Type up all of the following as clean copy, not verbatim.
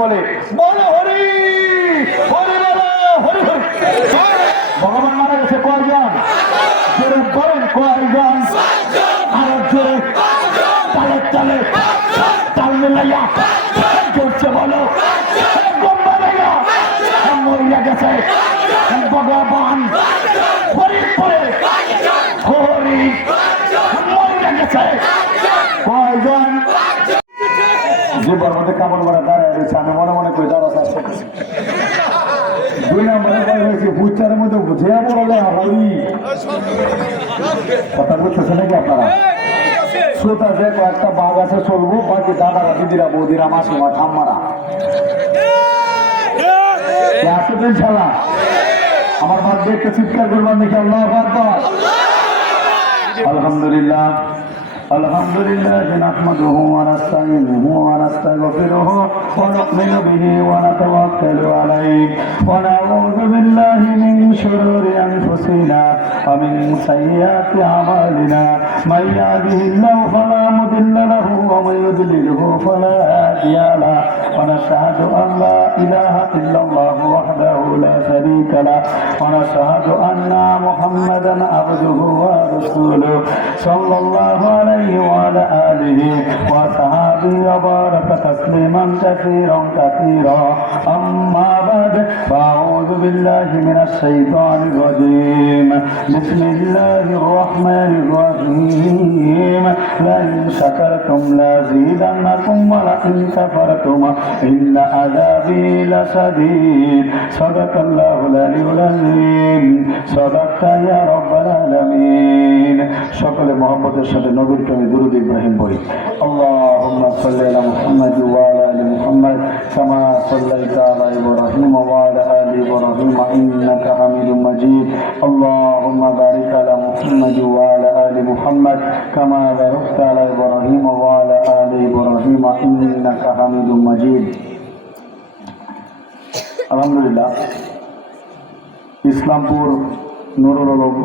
বলে বলো হরি হরি হরি হরি। ভগবান মারা গেছে কয়জন? জোরে বলেন কয়জন? আরো জোরে তালে তালে তাল মিলাইয়া জোরছে বলো মরিয়া গেছে ভগবান হরির পরে হরি মরিয়া গেছে কয়জন? যে বর্মতে কামড় মারা দাঁড়ায় রয়েছে আমি মনে মনে করে যাওয়ার চেষ্টা করছি। দুই নম্বরে হয়েছে বুচারের মধ্যে বুঝে বলে হরি কথা বলতেছে নাকি আপনারা? শ্রোতা যে কয়েকটা বাঘ আছে চলবো, বাকি দাদারা দিদিরা বৌদিরা মাসিমা ঠাম্মারা আসবেন ছাড়া আমার ভাগ দেখতে চিৎকার করবার দেখি আল্লাহ আকবার। আলহামদুলিল্লাহ আলহামদুলিল্লাহ নাহমাদুহু ওয়া নাস্তাঈনুহু ওয়া নাস্তাগফিরুহু ওয়া নু'মিনু বিহি ওয়া নাতাওয়াক্কালু আলাইহি ওয়া নাউযু বিল্লাহি মিন শুরুরি আনফুসিনা ওয়া মিন সাইয়্যাতি আমালিনা মান ইয়াহদিহিল্লাহু ফালা মুদিল্লা লাহু ওয়া মান ইউদ্লিলহু ফালা হাদিয়া লাহু ওয়া নাশহাদু আন লা ইলাহা ইল্লাল্লাহু ওয়াহদাহু লা শারীকা লাহু ওয়া নাশহাদু আন্না মুহাম্মাদান আবদুহু ওয়া রাসূলুহু সাল্লাল্লাহু আলাইহি وعلى آله وصحبه وبارك تسليما كثيرا كثيرا أما بعد فأعوذ بالله من الشيطان الرجيم بسم الله الرحمن الرحيم لئن شكرتم لأزيدنكم ولئن كفرتم إن عذابي لشديد صدق الله العلي العظيم صدقت يا رب العالمين সকলে মহব্বতের সাথে নবীর প্রেমে দুরূদ ইব্রাহিম পড়ি। আল্লাহুম্মা সাল্লি আলা মুহাম্মাদ ওয়া আলা আলি মুহাম্মাদ কামা সাল্লাইতা আলা ইব্রাহিম ওয়া আলা আলি ইব্রাহিম ইন্নাকা হামিদুম মাজিদ। আল্লাহুম্মা বারিক আলা মুহাম্মাদ ওয়া আলা আলি মুহাম্মাদ কামা বারাকতা আলা ইব্রাহিম ওয়া আলা আলি ইব্রাহিম ইন্নাকা হামিদুম মাজিদ। আলহামদুলিল্লাহ ইসলামপুর নুরুল আলম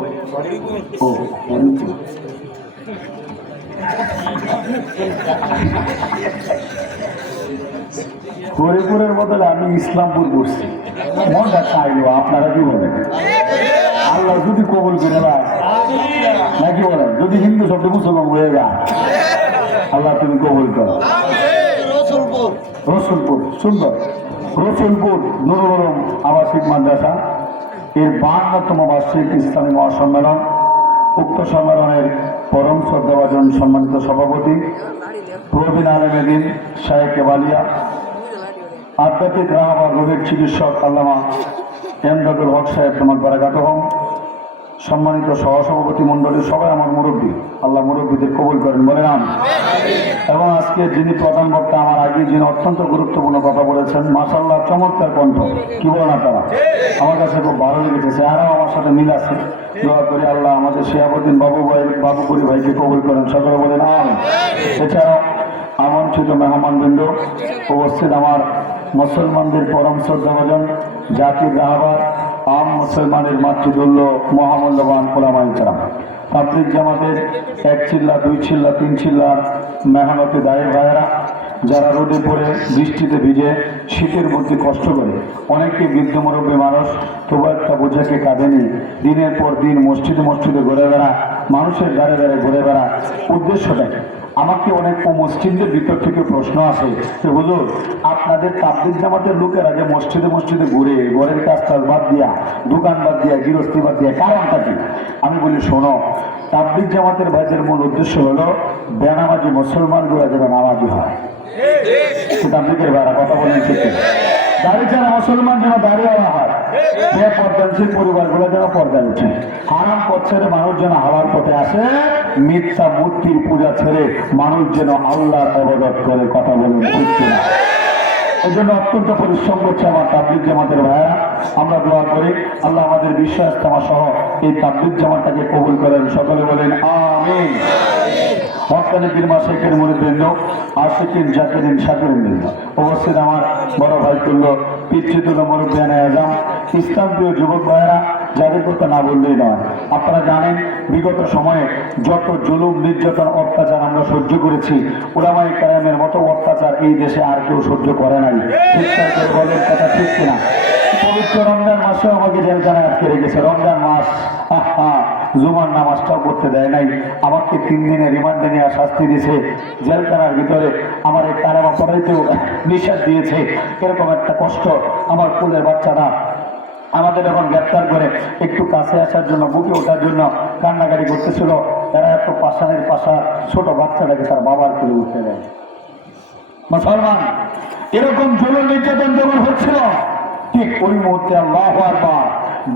হরিপুরের বদলে আমি ইসলামপুর করছি, মনটা চাইলো। আপনারা কি বলেন? আল্লাহ যদি কবুল করে দেয় নাকি বলেন? যদি হিন্দু শব্দ মুসলমান হয়ে যায় আল্লাহ তুমি কবুল করো। রসুলপুর সুন্দর, রসুলপুর নুরুল আলম আবাসিক মাদ্রাসা এর 52তম বার্ষিক ইসলামী মহাসম্মেলন। উক্ত সম্মেলনের পরম শ্রদ্ধাভাজন সম্মানিত সভাপতি প্রবীণ আলেমেদিন শায়েখ কেবালিয়া, আধ্যাত্মিক রাহবার রোগের চিকিৎসক আল্লামা এমদাদুল হক সাহেব তোমার বারাকাতুহুম, সম্মানিত সহসভাপতি মণ্ডলী, সবাই আমার মুরব্বী, আল্লাহ মুরব্বীদের কবুল করেন বলে নাম। এবং আজকে যিনি প্রধান বক্তা আমার আগে যিনি অত্যন্ত গুরুত্বপূর্ণ কথা বলেছেন, মাশাআল্লাহ চমৎকার কণ্ঠ, কি বলেন আপনারা? আমার কাছে খুব ভালো লেগেছে, চেহারাও আমার সাথে মিল আছে। দোয়া করি আল্লাহ আমাদের শিয়াবুদ্দিন বাবুপুরি ভাইকে কবুল করেন, সকলে বলেন আমিন। এছাড়াও আমন্ত্রিত মেহমানবৃন্দ, উপস্থিত আমার মুসলমানদের পরম শ্রদ্ধাভাজন জাতির রাহবার আম মুসলমানের মাতৃতুল্য মহামূল্যবান ওলামায়ে কেরাম, তাবলীগ জামাতের 1 চিল্লা 2 চিল্লা 3 চিল্লার মেহনতি দায়ী ভাইয়েরা, যারা রোদে পড়ে বৃষ্টিতে ভিজে শীতের মধ্যে কষ্ট করে, অনেকে বৃদ্ধ মুরব্বী মানুষ, তবু একটা বোঝাকে কাঁধে নিয়ে দিনের পর দিন মসজিদে মসজিদে ঘুরে বেড়া, মানুষের দ্বারে দ্বারে ঘুরে বেড়া। উদ্দেশ্যটাই আমাকে অনেক মসজিদের ভিতর থেকে প্রশ্ন আসে যে হুজুর আপনাদের তাবলীগ জামাতের লোকেরা যে মসজিদে মসজিদে ঘুরে ঘরের কাজ বাদ দিয়া, দোকান বাদ দিয়া, গৃহস্থী বাদ দিয়া, কারণটা কি? আমি বলি শোনো, তাবলীগ জামাতের ভাইদের মূল উদ্দেশ্য হলো বেনামাজি মুসলমানগুলো যেন নামাজি হয়। তাবলীগের ভাইরা কথা বলেন ঠিক, দাড়ি ছাড়া মুসলমান যেন দাড়িওয়ালা হয়, যে পর্দানশীল পরিবারগুলো যেন পর্দায় উঠে, হারাম পথ ছেড়ে মানুষ যেন হালাল পথে আসে, মিথ্যা মূর্তির পূজা ছেড়ে মানুষ যেন আল্লাহর ইবাদত করে। কথা বলেন ঠিক কিনা? এই জন্য অত্যন্ত পরিশ্রম করছে আমার তাবলীগ জামাতের ভাইয়েরা। আমরা দোয়া করি আল্লাহ আমাদের বিশ্বাস তোমার সহ এই তাবলীগ জামাতটাকে কবুল করেন, সকলে বলেন আমিন। হকানি বিরমা শেখের মুরিদবৃন্দ, আশিকিন জাকিরিন শাকিরিন বৃন্দ, উপস্থিত আমার বড় ভাই তুল্য বিচ্ছিন্ন মুরব্বিয়ানে আজম, ইসলাম প্রিয় যুবক ভাইয়েরা, যাদের কথা না বললেই নয়। আপনারা জানেন বিগত সময়ে যত জুলুম নির্যাতন অত্যাচার আমরা সহ্য করেছি, উলামায়ে কেরামের মতো অত্যাচার এই দেশে আর কেউ সহ্য করে নাই। চিৎকার করে বলেন কথা ঠিক কিনা? পবিত্র রমজান মাসে আমাকে জেলখানায় আটকে রেখেছে। রমজান মাস, জুমার নামাজটাও করতে দেয় নাই। আমাকে 3 দিনের রিমান্ডে নিয়ে শাস্তি দিয়েছে। জেলখানার ভিতরে আমার এই কালেমা পড়াইতেও নিষেধ দিয়েছে। এরকম একটা কষ্ট আমার কুলের বাচ্চাটা আমাদের এখন গ্রেপ্তার করে একটু কাছে আসার জন্য, বুকে ওঠার জন্য কান্নাকাটি করতেছিল। এরা এত পাশানের পাশা ছোট বাচ্চাটাকে তার বাবার করে উঠতে দেয়। মুসলমান, এরকম জুলুম নির্যাতন যখন হচ্ছিল, ঠিক ওই মুহূর্তে আল্লাহু আকবার,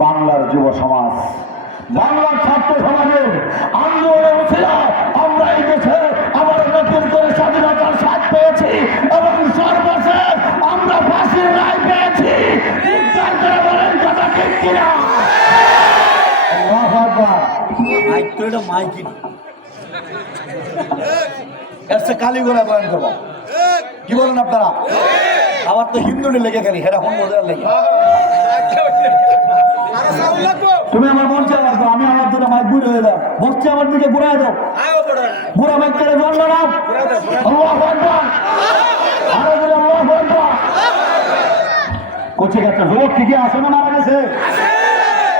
বাংলার যুব সমাজ, বাংলার ছাত্র সমাজের আন্দোলন ছিল। আমরা এই দেশে আবার নতুন করে স্বাধীনতার স্বাদ পেয়েছি এবং সর্বশেষ আমরা ফাঁসির রায় পেয়েছি। চিৎকার করে বলেন কথা ঠিক কিনা? আল্লাহু আকবার। মাইক তো এটা মাইকই না, এসে কালীগোড়া বয়ান করবো। কি বলেন আপনারা? আমার তো হিন্দুটি লেগে খালি হেরা ফোন বোঝার লেগে। তুমি আমার মঞ্চে আসবো, আমি আমার দিকে মাইক বুড়ে হয়ে যাও, বসছে আমার দিকে বুড়াই দাও, বুড়া মাইক করে জল না। আল্লাহু আকবার, আরো বলে আল্লাহু আকবার। কোচে গেছে যুবক ঠিকই আছে না মারা গেছে?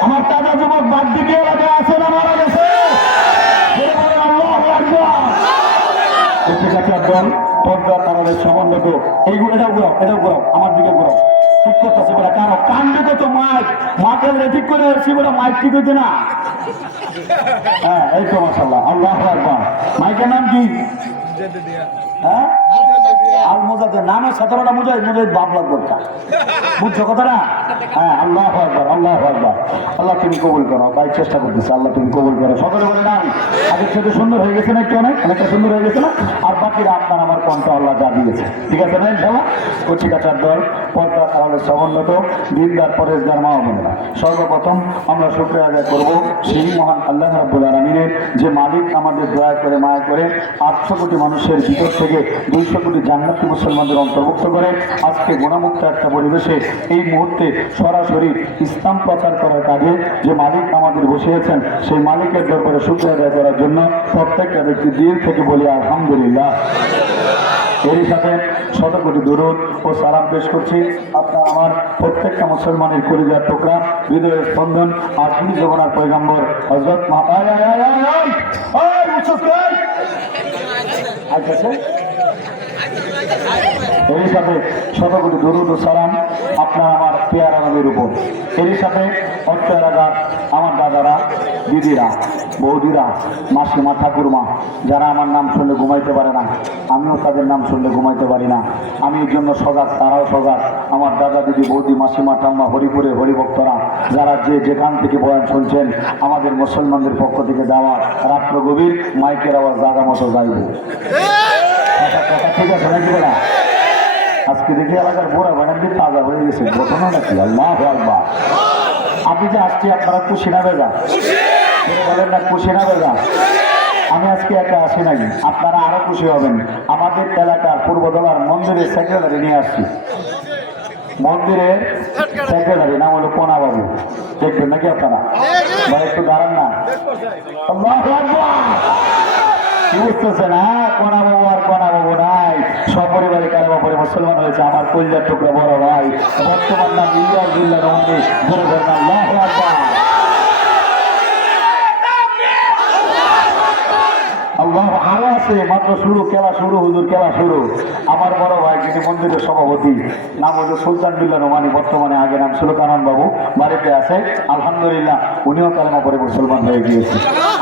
আমার তাজা যুবক বাদ দিকে এলাকায় আছে না মারা গেছে? আল্লাহু আকবার। কোচে গেছে একদম পর্দা তারাদের সমন্বয়। এইগুলো এটাও ঘুরাও আমার দিকে ঘুরাও। ঠিক করতেছে বলে কারো কান্দে তো মাইক মাঠের ঠিক করে আসছি বলে মাইক ঠিক হইতে না। হ্যাঁ, এই তো মাশাআল্লাহ, আল্লাহু আকবার। মাইকের নাম কি? হ্যাঁ, আল মুজাহিদ। নামের সাধারণটা মুজাহিদ বাবলার করতা, বুঝছো কথাটা? হ্যাঁ, আল্লাহু আকবার, আল্লাহু আকবার। আল্লাহ তুমি কবুল করো। ভাই চেষ্টা করতেছে, আল্লাহ তুমি কবুল করো। সকলে বলে না, আগের থেকে সুন্দর হয়ে গেছে না? একটু অনেকটা সুন্দর হয়ে গেছে না? আর বাকিরা আপনার আমার কণ্ঠ আল্লাহ যা দিয়েছে, ঠিক আছে না? ইনশাআল্লাহ। কচিকাচার দল, পর্দা তাহলে সমন্বত, দিনদার পরেশগার মা বোনেরা, সর্বপ্রথম আমরা শুকরিয়া আদায় করব সেই মহান আল্লাহ রাব্বুল আলামিনের, যে মালিক আমাদের দয়া করে মায়া করে 800 কোটি মানুষের ভিতর থেকে 200 কোটি জান্নাতি মুসলমানদের অন্তর্ভুক্ত করে আজকে গুণামুক্ত একটা পরিবেশে এই মুহূর্তে সরাসরি ইসলাম প্রচার করার কাজে যে মালিক আমাদের বসিয়েছেন, সেই মালিকের দরবারে শুকরিয়া আদায় করার জন্য প্রত্যেকটা ব্যক্তি দিল থেকে বলি আলহামদুলিল্লাহ। এরই সাথে শত কোটি দরুদ ও সালাম পেশ করছি আপনার আমার প্রত্যেকটা মুসলমানের কলিজার টুকরা, হৃদয়ের স্পন্দন, আখিরি জমানার পয়গম্বর হযরত এরই সাথে শত কোটি দরুদ ও সালাম আপনার আমার পেয়ারা নবীর উপর। এরই সাথে অর্থ এলাকার আমার দাদারা, দিদিরা, বৌদিরা, মাসিমা, ঠাকুরমা, যারা আমার নাম শুনলে ঘুমাইতে পারে না, আমিও তাদের নাম শুনলে ঘুমাইতে পারি না। আমি এর জন্য সজাগ, তারাও সজাগ। আমার দাদা, দিদি, বৌদি, মাসিমা, ঠাম্মা, হরিপুরে হরিভক্তরা, যারা যেখান থেকে বয়ান শুনছেন, আমাদের মুসলমানদের পক্ষ থেকে দেওয়া রাত্র গভীর মাইকের আওয়াজ জাগা মতো যাইব। ঠিক আছে নাকি বলা? আজকে দেখি এলাকার বোরা বানান দিয়ে তাজা হয়ে গেছে, ঘটনা নাকি? আল্লাহু আকবার। আপনি যে আজকে আপনারা খুশি না বেজা? বলেন না খুশি না বেজা? আমি আজকে একা আসি নাকি, আপনারা আরো খুশি হবেন। আমাদের এলাকার পূর্বদলার মন্দিরের সেক্রেটারি নিয়ে আসছি। মন্দিরের সেক্রেটারি নাম হলো কোনা বাবু, দেখবেন নাকি আপনারা? একটু দাঁড়ান না। আল্লাহু আকবার। বুঝতেছে না, কোনা বাবু আর কোনা বাবু নাই, সপরিবারে কালেমা পড়ে মুসলমান হয়েছে আমার কলিজার টুকরা বড় ভাই, বর্তমান নাম ইলিয়াস রহমান। ধরে বলেন আল্লাহু আকবার। আল্লাহ আরো আছে, মাত্র শুরু, খেলা শুরু, হুজুর খেলা শুরু। আমার বড় ভাই যিনি মন্দিরের সভাপতি, নাম হলো সুলতান বিল্লাহ রহমানি, বর্তমানে আগে নাম ছিল কানন বাবু, বাড়িতে আছে আলহামদুলিল্লাহ, উনিও কালেমা পড়ে মুসলমান হয়ে গিয়েছে।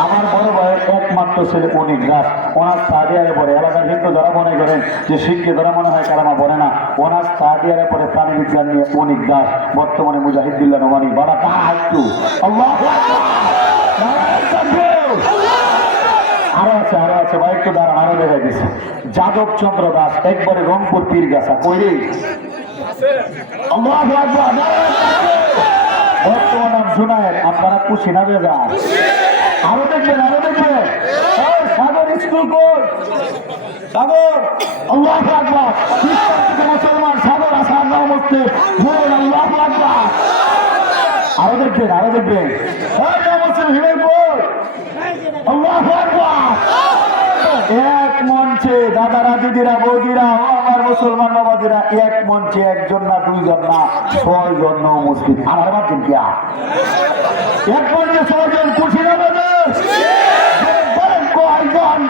আমার বড় ভাইয়ের একমাত্র ছেলে অনিক দাস, ওনার সাদিয়ারে পড়ে। এলাকার কিন্তু যারা মনে করেন যে শিখকে যারা মনে হয় কালেমা পড়ে না, ওনার সাদিয়ারে পড়ে প্রাণী বিজ্ঞান নিয়ে অনিক দাস, বর্তমানে মুজাহিদ বিল্লাহ রহমানি। বাড়া তা একটু আল্লাহু আকবার। আরো আছে ভাই, একটু দাঁড়ান, আরো দেখা গেছে যাদব চন্দ্র দাস, একবারে রংপুর পীর গাছা কইরে। বর্তমান নাম জুনায়েদ। আপনারা খুশি না বেজা? আরো দেখবেন। সাগর স্কুল কোড, সাগর। আল্লাহু আকবার। মুসলমান সাগর আসার নাম করতে বলুন আল্লাহু আকবার। আরো দেখবেন, আরো দেখবেন। আল্লাহু আকবার। এক মঞ্চে দাদারা, দিদিরা, বৌদিরা, ও আমার মুসলমান বাবাদিরা, এক মঞ্চে একজন না, দুইজন না, 6 জন মুসলিম। আমার মাধ্যম কি এক মঞ্চে 6 জন খুশি না বাজার? বলেন কয়জন?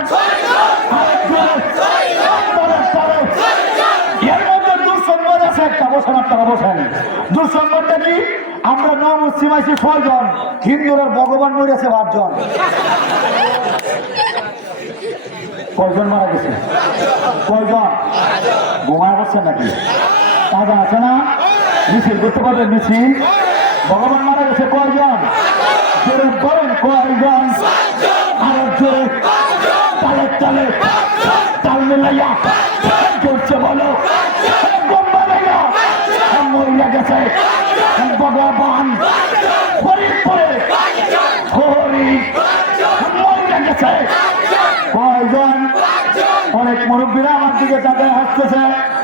এর মধ্যে দুঃসংবাদ আছে একটা, বসেন আপনারা বসেন। দুঃসংবাদটা কি? আমরা ন মুসলিম আছি 6 জন, হিন্দুরা ভগবান মরেছে 5 জন। কয়জন মারা গেছে? কয়জন? ঘুমায় বসছেন নাকি? তাজা আছে না? মিছিল করতে পারবেন? মিছিল। ভগবান মারা গেছে কয়জন? জোরে বলেন কয়জন? আরো জোরে, তালে তালে তাল মিলাইয়া জোরছে বলো। মরিয়া গেছে ভগবান ফরিদপুরে, হরি মরিয়া গেছে কয়জন? অনেক মুরব্বীরা আমার দিকে তাকায় হাসতেছে,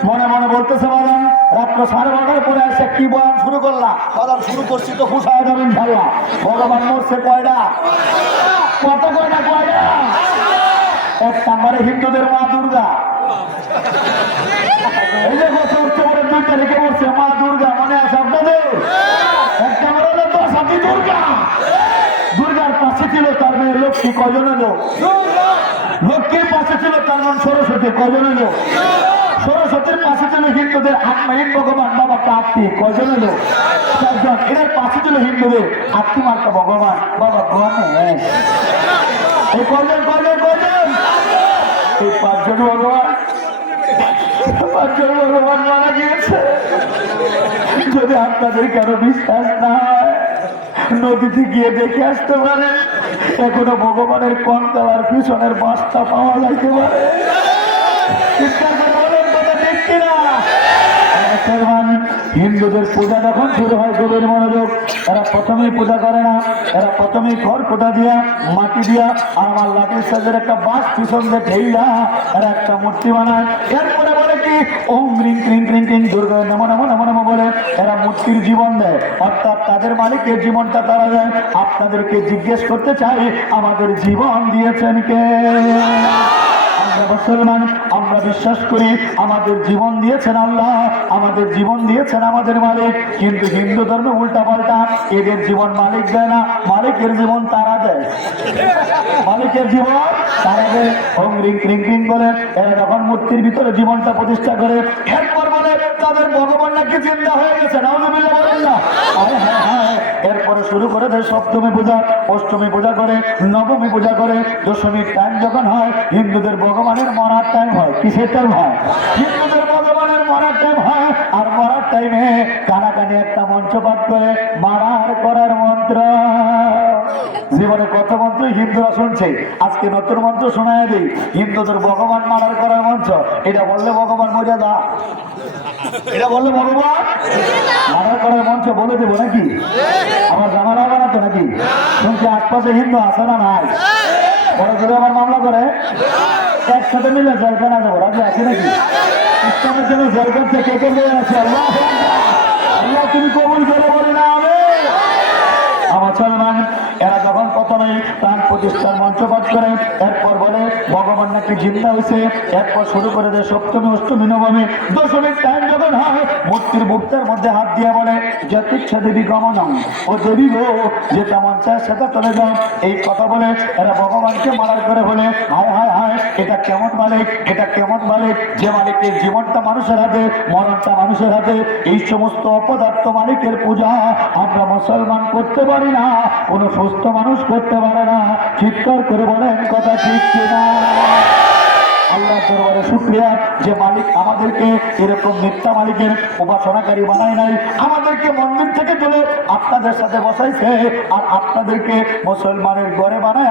মনে মনে বলতেছে বাজান রাত্র 12:30 পরে এসে কি বয়ান শুরু করলা? বাজান শুরু করছি তো খুশ হয়ে যাবেন ইনশাআল্লাহ। ভগবান মরছে কয়টা? কত কয়টা? কয়টা? 1 নম্বরে হিন্দুদের মা দুর্গা। এই যে গত অক্টোবরের 2 তারিখে মরছে মা দুর্গা, মনে আছে আপনাদের? 1 নম্বরে হলো দশাতি দুর্গা। দুর্গার পাশে ছিল তার মেয়ে লক্ষ্মী। কয়জন এলো? লক্ষ্মীর পাশে ছিল তার নাম সরস্বতী। কয়জন এলো? সরস্বতীর পাশে ছিল হিন্দুদের আত্মাহীন ভগবান বাবা কার্তিক। কয়জন এলো? 4 জন। এর পাশে ছিল হিন্দুদের আত্মমার্কা ভগবান বাবা গণেশ। এই কয়জন? কয়জন? কয়জন? এই 5 জন ভগবান, 5 জন ভগবান মারা গিয়েছে। যদি আপনাদের কারো বিশ্বাস না হয় নদীতে গিয়ে দেখে আসতে পারে, এখনো ভগবানের কন দেওয়ার পিছনের বাসটা পাওয়া যাইতে পারে। হিন্দুদের পূজা যখন শুরু হয়, গভীর মনোযোগ, এরা প্রথমেই পূজা করে না, এরা প্রথমেই ঘর কোটা দিয়া, মাটি দিয়া, আর আমার লাঠির সাজের একটা বাঁশ পিছন দিয়ে ঢেইলা এরা একটা মূর্তি বানায়। এরপরে বলে কি ওম রিং ক্রিং ক্রিং ক্রিং দুর্গা নমো নমো নমো নমো বলে এরা মূর্তির জীবন দেয়, অর্থাৎ তাদের মালিকের জীবনটা তারা দেয়। আপনাদেরকে জিজ্ঞেস করতে চাই, আমাদের জীবন দিয়েছেন কে? আমরা মুসলমান, আমরা বিশ্বাস করি আমাদের জীবন দিয়েছেন আল্লাহ, আমাদের জীবন দিয়েছেন আমাদের মালিক। কিন্তু হিন্দু ধর্মে উল্টা পাল্টা, এদের জীবন মালিক দেয় না, মালিকের জীবন তারা দেয়। মালিকের জীবন তারা দেয়। ওম রিং ক্রিং ক্রিং বলে এরা যখন মূর্তির ভিতরে জীবনটা প্রতিষ্ঠা করে, এরপর বলে তাদের ভগবান নাকি জিন্দা হয়ে গেছে। নাউযুবিল্লাহ বলেন না? এরপরে শুরু করে দেয় সপ্তমী পূজা, অষ্টমী পূজা করে, নবমী পূজা করে, দশমীর টাইম যখন হয় হিন্দুদের ভগবানের মরার টাইম হয়। কিসের টাইম হয়? হিন্দুদের ভগবানের মরার টাইম হয়। আর মরার টাইমে কানাকানি একটা মন্ত্র পাঠ করে, মারার করার মন্ত্র। জীবনে কত মন্ত্র হিন্দুরা শুনছে, আজকে নতুন মন্ত্র শোনায় দিই। হিন্দুদের ভগবান মারার করার মন্ত্র, এটা বললে ভগবান মরে যা, এটা বললে ভগবান মারার করার মন্ত্র বলে দেবো নাকি? আমার জামা লাগবে না তো নাকি? শুনছি আশপাশে হিন্দু আছে না নাই? বড় করে আমার মামলা করে একসাথে মিলে জেলখানা যাবো, রাজি আছে নাকি? ইসলামের জন্য জেলখান থেকে কে নিয়ে আছে? আল্লাহ আল্লাহ তুমি কবুল করে বলে না আমি মুসলমান। এরা যখন প্রথমে প্রাণ প্রতিষ্ঠার মন্ত্র পাঠ করে, এরপর বলে ভগবান নাকি জিন্দা হয়েছে, এরপর শুরু করে দেয় সপ্তমী, অষ্টমী, নবমী, দশমীর টাইম যখন হয় মূর্তির বুকটার মধ্যে হাত দিয়ে বলে যতিচ্ছা দেবী গমনম, ও দেবী গো যেটা মন চায় সেটা চলে যাও। এই কথা বলে এরা ভগবানকে মারার করে বলে হায় হায় হায়, এটা কেমন মালিক, এটা কেমন মালিক যে মালিকের জীবনটা মানুষের হাতে, মরণটা মানুষের হাতে। এই সমস্ত অপদার্থ মালিকের পূজা আমরা মুসলমান করতে পারি না, কোন সুস্থ মানুষ করতে পারে না। চিৎকার করে বলেন কথা ঠিক কিনা? আল্লাহ দরবারে শুকরিয়া যে মালিক আমাদেরকে এরকম মিথ্যা মালিকের উপাসনাকারী বানায় নাই, আমাদেরকে মন্দির থেকে তুলে আপনাদের সাথে বসাইছে, আর আপনাদেরকে মুসলমানের ঘরে বানায়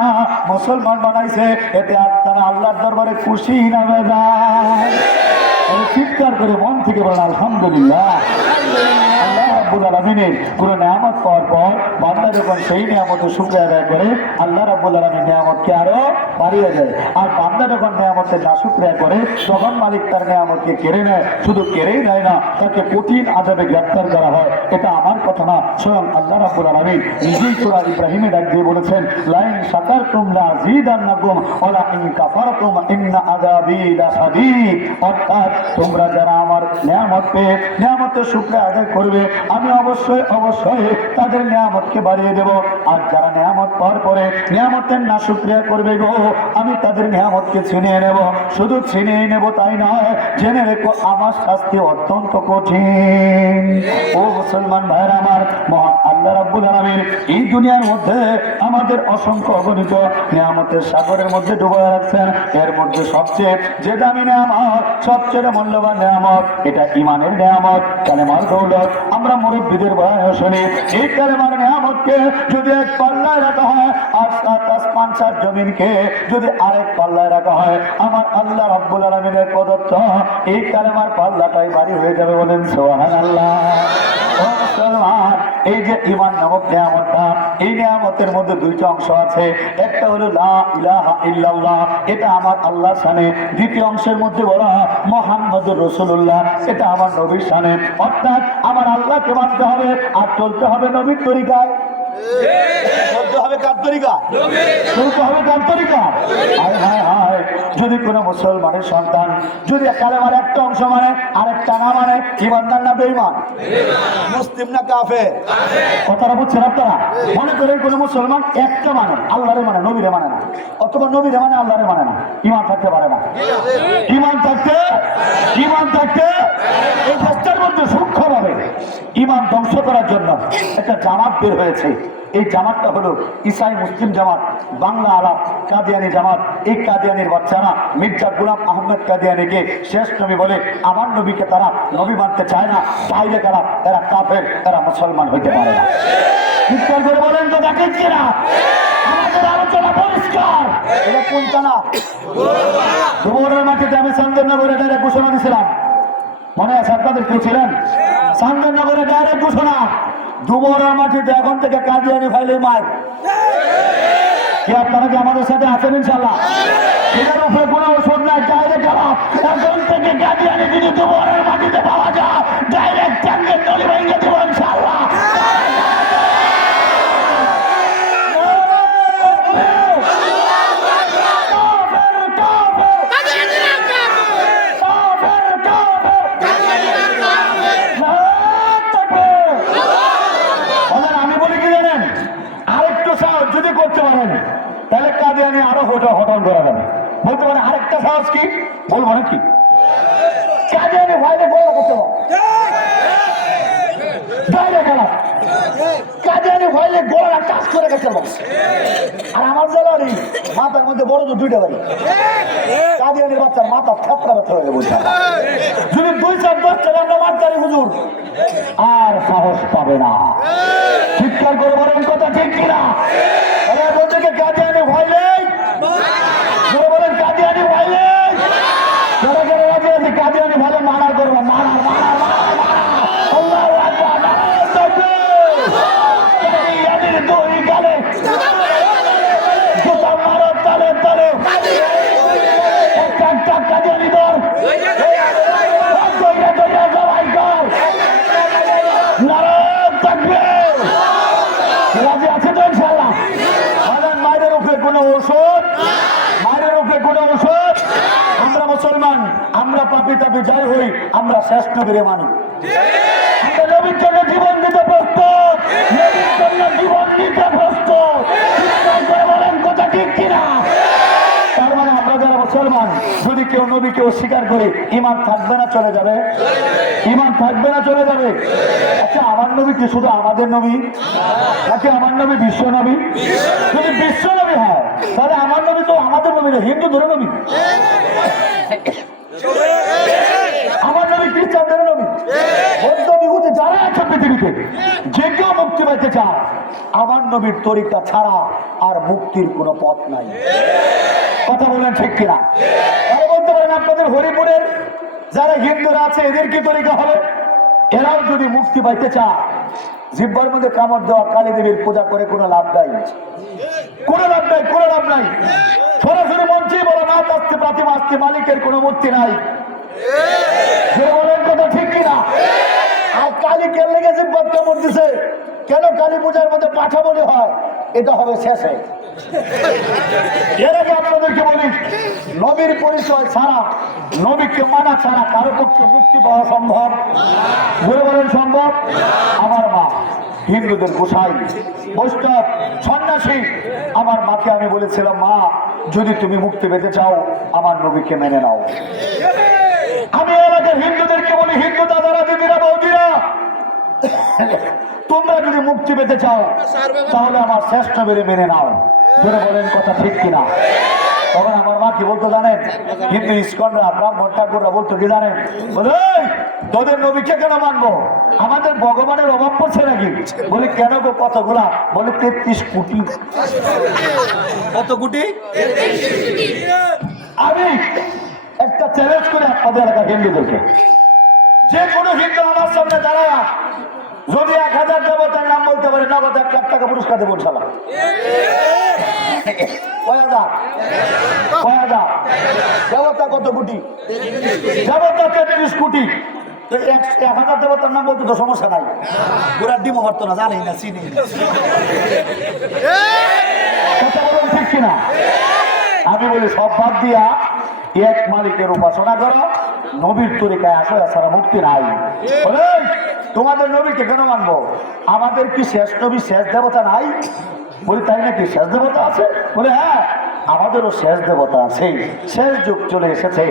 মুসলমান বানাইছে। এতে আপনারা আল্লাহর দরবারে খুশি না বেজার? চিৎকার করে মন থেকে বলেন আলহামদুলিল্লাহ। আল্লাহ রাব্বুল আলামিনের কোন নিয়ামত পাওয়ার পর বান্দা যখন সেই নিয়ামতের শুকরিয়া আদায় করে আল্লাহ রাব্বুল আলামিন নিয়ামতকে আরো বাড়িয়ে দেয়। আর বান্দা যখন নিয়ামতের নাশুকরিয়া করে তখন মালিক তার নিয়ামতকে কেড়ে নেয়। শুধু কেড়েই নেয় না, তাকে কঠিন আযাবে গ্রেফতার করা হয়। এটা আমার কথা না, স্বয়ং আল্লাহ রাব্বুল আলামিন নিজেই সূরা ইব্রাহিমে ডাক দিয়ে বলেছেন, লাইন শাকারতুম লাযীদান্নাকুম ওয়া লাইন কাফারতুম ইন্না আযাবী লাশাদীদ। অর্থাৎ তোমরা যারা আমার নিয়ামত পেয়ে নিয়ামতের শুকরিয়া আদায় করবে আমি অবশ্যই অবশ্যই তাদের নিয়ামতকে বাড়িয়ে দেব। আর যারা নিয়ামত পাওয়ার পরে নিয়ামতের নাশুকরিয়া করবে গো আমি তাদের নিয়ামতকে ছিনিয়ে নেব। শুধু ছিনিয়ে নেব তাই নয়, জেনে রেখো আমার শাস্তি অত্যন্ত কঠিন। ও মুসলমান ভাইরা আমার, মহান আল্লাহ রাব্বুল আলামিন এই দুনিয়ার মধ্যে আমাদের অসংখ্য অগণিত নিয়ামতের সাগরের মধ্যে ডুবায় রাখছেন। এর মধ্যে সবচেয়ে যে দামি নিয়ামত, সবচেয়ে মূল্যবান নিয়ামত, এটা ঈমানের নিয়ামত, কালেমার দৌলত। আমরা মুরব্বিদের বয়ানে শুনি এই কালেমার নিয়ামতকে যদি এক পাল্লায় রাখা হয় আর আসমান সাত জমিনকে যদি আরেক পাল্লায় রাখা হয় আমার আল্লাহ রাব্বুল আলামিনের প্রদত্ত এই কালেমার পাল্লাটাই ভারী হয়ে যাবে। বলেন সুবহানাল্লাহ। ও মুসলমান, এই যে ঈমান নামক নিয়ামতটা, এই নিয়ামতের মধ্যে দুইটা অংশ আছে। একটা হলো লা ইলাহা ইল্লাল্লাহ, এটা আমার আল্লাহর শানে। দ্বিতীয় অংশের মধ্যে বলা মুহাম্মদুর রাসূলুল্লাহ, এটা আমার নবীর শানে। অর্থাৎ আমার আল্লাহকে মানতে হবে আর চলতে হবে নবীর তরিকায়। চলতে হবে কার তরিকা? চলতে হবে কার তরিকা? হায় হায় হায়, যদি কোনো মুসলমানের সন্তান যদি কালেমার একটা অংশ মানে আরেকটা না মানে, ঈমানদার না বেঈমান? মুসলিম না কাফের? কথাটা বুঝছেন আপনারা? মনে করেন কোন মুসলমান একটা মানে আল্লাহরে মানে নবীরে মানে না, অথবা নবীরে মানে আল্লাহরে মানে না, ঈমান থাকতে পারে না। ঈমান থাকতে এই দেশটার মধ্যে সূক্ষ্মভাবে ঈমান ধ্বংস করার জন্য একটা জামাত বের হয়েছে। এই জামাতটা হলো ইসাই মুসলিম জামাত, বাংলা আলাপ কাদিয়ানি জামাত। এই কাদিয়ানির বাচ্চারা মির্জা গোলাম আহমেদ কাদিয়ানিকে শেষ নবী বলে, আমার নবীকে তারা নবী মানতে চায় না, চাইলে এরা কাফের, এরা মুসলমান হইতে পারে না। চিৎকার করে বলেন তো দেখেন কিনা? আমাদের আলোচনা পরিষ্কার। এটা কোনটা না? দুপুরের মাটিতে আমি চন্দননগরে ডাইরেক্ট ঘোষণা দিয়েছিলাম, মনে আছে আপনাদের? কেউ ছিলেন? চন্দননগরে ডাইরেক্ট ঘোষণা, দুপুরের মাটিতে এখন থেকে কাদিয়ানি ফাইলে মার। কি আপনারা কি আমাদের সাথে আছেন? ইনশাল্লাহ। এটার উপরে কোনো ওষুধ নাই, ডাইরেক্ট খারাপ। এখন থেকে কাদিয়ানি যদি দুপুরের মাটিতে পাওয়া যায় ডাইরেক্ট চাঙ্গের নলি ভেঙে দেবো ইনশাল্লাহ। যদি করতে পারেন তাহলে কাদিয়ানি আরো হটন করা যাবে। বলতে পারেন আরেকটা সাহস কি বলবো নাকি? কাদিয়ানি ভাইরে গোলা করতে পারো, কাদিয়ানি ভাইলে গোলাটা টাচ করে গেছে। আর আমার জেলারই মাথার মধ্যে বড় দুইটা বাড়ি, কাদিয়ানির বাচ্চার মাথা থাপড়া ব্যথা হয়ে বলছে। যদি 2-4-10 টাকা আমরা মারতারি হুজুর আর সাহস পাবে না। চিৎকার করে বলেন কথা ঠিক কিনা? বলছে কাদিয়ানি ভয় নেই, বলেন কাদিয়ানি ভয় নেই। যারা যারা রাজি আছে কাদিয়ানি ভালো মানা করবে, মানা মানা মানা মানা। আল্লাহু আকবার, নারায়ে তাকবীর। কাদিয়ানির দুই গালে জুতা মারো তালে তালে, একটা একটা কাদিয়ানি দর দইরা দইরা জবাই কর। নারায়ে তাকবীর। রাজি আছে তো ইনশাআল্লাহ? মায়ের উপরে কোনো ওষুধ, মায়ের উপরে কোনো ওষুধ। আমরা মুসলমান, আমরা পাপি তাপি যাই হই, আমরা শেষ নবীরে মানি। আমরা নবীর জন্য জীবন দিতে প্রস্তুত, নবীর জন্য জীবন দিতে প্রস্তুত। বলেন কথা ঠিক কিনা? তার মানে আমরা যারা মুসলমান, যদি কেউ নবীকে অস্বীকার করে ঈমান থাকবে না চলে যাবে? ঈমান থাকবে না চলে যাবে? আচ্ছা, আমার নবী কি শুধু আমাদের নবী নাকি আমার নবী বিশ্ব নবী? যদি বিশ্ব নবী হয় তাহলে আমার নবী তো আমাদের নবী না, হিন্দু ধরে নবী। আমার নবী খ্রিস্টানদের নবী। বৌদ্ধ বিভূতি যারা আছে পৃথিবীতে, যে কেউ মুক্তি পাইতে চায় আমার নবীর তরিকা ছাড়া আর মুক্তির কোনো পথ নাই। কথা বলেন ঠিক কিনা? আরে বলতে পারেন আপনাদের হরিপুরের যারা হিন্দুরা আছে এদের কি তরিকা হবে? এরাও যদি মুক্তি পাইতে চায়, জিব্বার মধ্যে কামড় দেওয়া কালী দেবীর পূজা করে কোনো লাভ নাই, কোনো লাভ নাই, কোনো লাভ নাই। সরাসরি মঞ্চে বলো না আসতে প্রাতিমা আসতে মালিকের কোনো মূর্তি নাই। বলেন কথা ঠিক কিনা? আর কালী কেন লেগেছে কামড় দিছে কেন? কালী পূজার মধ্যে পাঠা বলে হয়, এটা হবে শেষে। এর আগে আপনাদেরকে বলি, নবীর পরিচয় ছাড়া, নবীকে মানা ছাড়া কারো পক্ষে মুক্তি পাওয়া সম্ভব? বলে বলেন সম্ভব? আমার মা হিন্দুদের গোসাই, বৈষ্ণব, সন্ন্যাসী। আমার মাকে আমি বলেছিলাম, মা যদি তুমি মুক্তি পেতে চাও আমার নবীকে মেনে নাও। আমি এলাকার হিন্দুদেরকে বলি, হিন্দু দাদারা, দিদিরা, বৌদিরা, তোমরা যদি মুক্তি পেতে চাও তাহলে আমার শ্রেষ্ঠ বেড়ে মেনে নাও। ধরে বলেন কথা ঠিক কিনা? তখন আমার মা কি বলতো জানেন? কিন্তু ইস্কনরা, ব্রাহ্মণ ঠাকুররা বলতো কি জানেন? বলে তোদের নবীকে কেন মানবো? আমাদের ভগবানের অভাব পড়ছে নাকি? বলে কেন গো, কতগুলা? বলে 33 কোটি। কত কোটি? আমি একটা চ্যালেঞ্জ করে আপনাদের এলাকার হিন্দুদেরকে, যে কোনো হিন্দু আমার সামনে দাঁড়ায় যদি 1000 দেবতার নাম বলতে পারে, নগদ 1 লাখ টাকা পুরস্কার দেবো ইনশাআল্লাহ। কয় দেবতা কত কোটি? দেবতা 33 কোটি। তো 1000 দেবতার নাম বলতে তো সমস্যা নাই, পুরা ডিমও পারতো না, জানি না, চিনি না। কথা বলুন ঠিক কিনা? আমি বলি সব বাদ দিয়া এক মালিকের উপাসনা করো, নবীর তরিকায় আসো, এছাড়া মুক্তি নাই। তোমাদের নবীকে কেন মানবো? আমাদের কি শেষ নবী, শেষ দেবতা নাই? বলি তাই নাকি? শেষ দেবতা আছে? বলে হ্যাঁ, আমাদেরও শেষ দেবতা আছে, শেষ যুগ চলে এসেছে,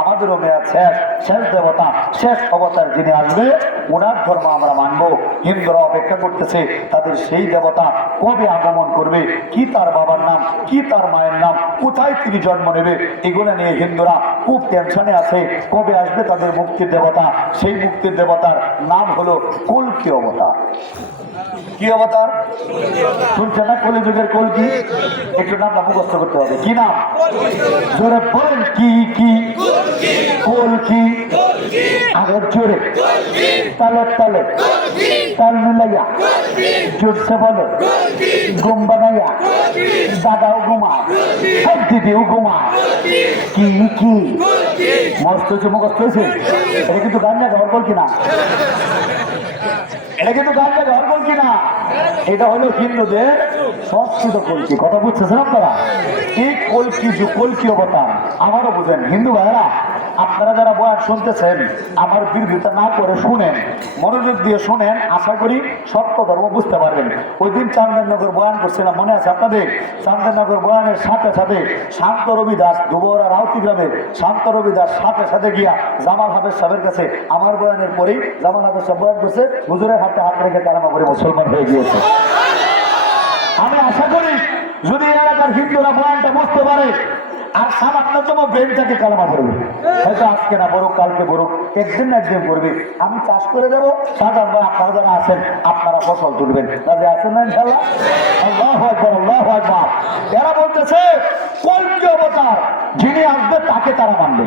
আমাদেরও মেয়াদ শেষ। শেষ দেবতা, শেষ অবতার যিনি আসবে ওনার ধর্ম আমরা মানবো। হিন্দুরা অপেক্ষা করতেছে তাদের সেই দেবতা কবে আগমন করবে, কি তার বাবার নাম, কি তার মায়ের নাম, কোথায় তিনি জন্ম নেবে, এগুলো নিয়ে হিন্দুরা খুব টেনশনে আছে। কবে আসবে তাদের মুক্তির দেবতা? সেই মুক্তির দেবতার নাম হলো কল্কি অবতার। কি অবতার শুনছেন না? কলিযুগের কল্কি। একটু নামটা মুখস্থ করতে হবে। কি নাম? জোরে বলেন। কি কি? কল্কি। আগে জোরে তালে তালে তাল মিলাইয়া জোরসে বলো। ঘুম বানাইয়া দাদাও ঘুমায়, দিদিও ঘুমায়। কি কি? মস্ত হচ্ছে, মুখস্থ হয়েছে। এটা কিন্তু গান না ঘর কল্কি না, এটা কিন্তু গান ঘর কল্কি না, এটা হলো হিন্দুদের সংস্কৃত কল্কি। কথা বুঝতেছেন আপনারা? এই কল্কি যুগ, কল্কি অবতার আমারও বুঝেন। হিন্দু ভাইরা আপনারা যারা বয়ান শুনতেছেন, আমার বিরোধিতা না করে শুনেন, মনোযোগ দিয়ে শুনেন, আশা করি সত্য ধর্ম বুঝতে পারবেন। ওই দিন চান্দেরনগর বয়ান করছিলাম, মনে আছে আপনাদের? চান্দেরনগর বয়ানের সাথে সাথে শান্ত রবি দাস, দুবরা রাউতি গ্রামের শান্ত রবি দাস সাথে সাথে গিয়া জামাল হাফেজ সাহেবের কাছে আমার বয়ানের পরেই জামাল হাফেজ সাহেব বয়ান করছে, হুজুরের হাতে হাত রেখে কালামা করে মুসলমান হয়ে গিয়েছে। আমি আশা করি যদি এলাকার হিন্দুরা বয়ানটা বুঝতে পারে আর সামান্যতম ব্রেনটাকে কালামা করবে, হয়তো আজকে না বড় কালকে বড়, একদিন না একদিন করবে। আমি চাষ করে দেবো, সাধারণ ভাই আপনারা যারা আছেন আপনারা ফসল তুলবেন। তাদের আছেন না ইনশাল্লাহ? আল্লাহু আকবার, আল্লাহু আকবার। এরা বলতেছে কল্কি অবতার যিনি আসবে তাকে তারা মানবে।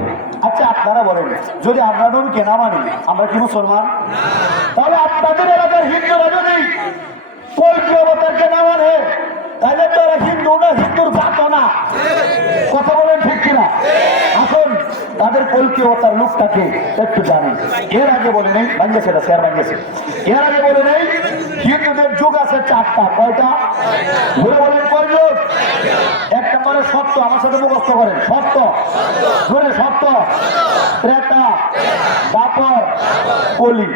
আচ্ছা আপনারা বলেন, যদি আমরা নবীকে না মানি আমরা কি মুসলমান? তাহলে আপনাদের এলাকার হিন্দুরা যদি কল্কি অবতারকে না মানে তাহলে তো ওরা হিন্দু না, হিন্দুর জাত না। কথা বলেন ঠিক কিনা? আসুন তাদের কল্কি অবতার লোকটাকে একটু জানি। এর আগে বলে নেই, ভাঙ্গেছে এটা শেয়ার ভাঙ্গেছে। এর আগে বলে নেই হিন্দুদের যুগ আছে 4টা। কয়টা? ঘুরে বলেন কয় যুগ? 1 নম্বরে সত্য, আমার সাথে মুখস্থ করেন। সত্য, ঘুরে সত্য, ত্রেতা, দাপর, কলি।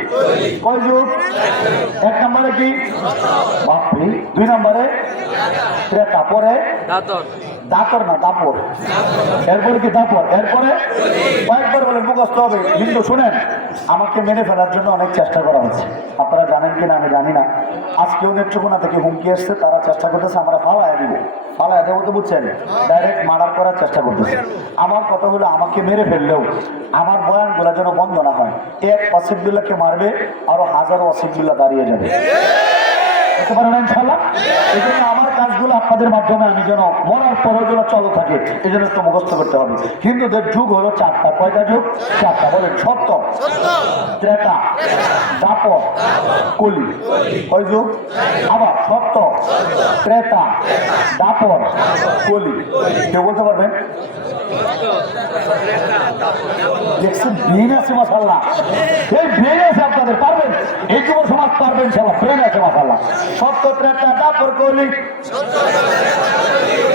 কয় যুগ? 1 নম্বরে কি? বাপরি। 2 নম্বরে ত্রেতা, পরে দাপর না দাপর, এরপরে কি দাপর, এরপরে কয়েকবার বলেন, মুখস্থ হবে। কিন্তু শুনেন, আমাকে মেরে ফেলার জন্য অনেক চেষ্টা করা হচ্ছে, আপনারা জানেন কিনা আমি জানি না। আজকেও নেত্রকোনা থেকে হুমকি এসছে, তারা চেষ্টা করতেছে আমরা ফালায় দিব। ফালায় দেবো তো বুঝছেন, ডাইরেক্ট মার্ডার করার চেষ্টা করতেছে। আমার কথা হলো আমাকে মেরে ফেললেও আমার বয়ানগুলা যেন বন্ধ না হয়। এক ওয়াসিফুল্লাহকে মারবে, আরো হাজারো ওয়াসিফুল্লাহ দাঁড়িয়ে যাবে। ইনশাআল্লাহ। এই জন্য আমার কাজ কাজগুলো আপনাদের মাধ্যমে আমি যেন মরার পরেও যেন চলো থাকে এই জন্য একটু মুখস্থ করতে হবে। হিন্দুদের যুগ হলো চারটা। কয়টা যুগ? চারটা। বলেন। সত্য, ত্রেতা, দাপর, কলি। ওই যুগ আবার সত্য, ত্রেতা, দাপর, কলি। কেউ বলতে পারবেন? দেখছেন ব্রেন আছে মাশাআল্লাহ, এই ব্রেন আছে আপনাদের, পারবেন। এই যুব সমাজ পারবেন, সবাই ব্রেন আছে মাশাআল্লাহ। সত্য, ত্রেতা, দাপর, কলি।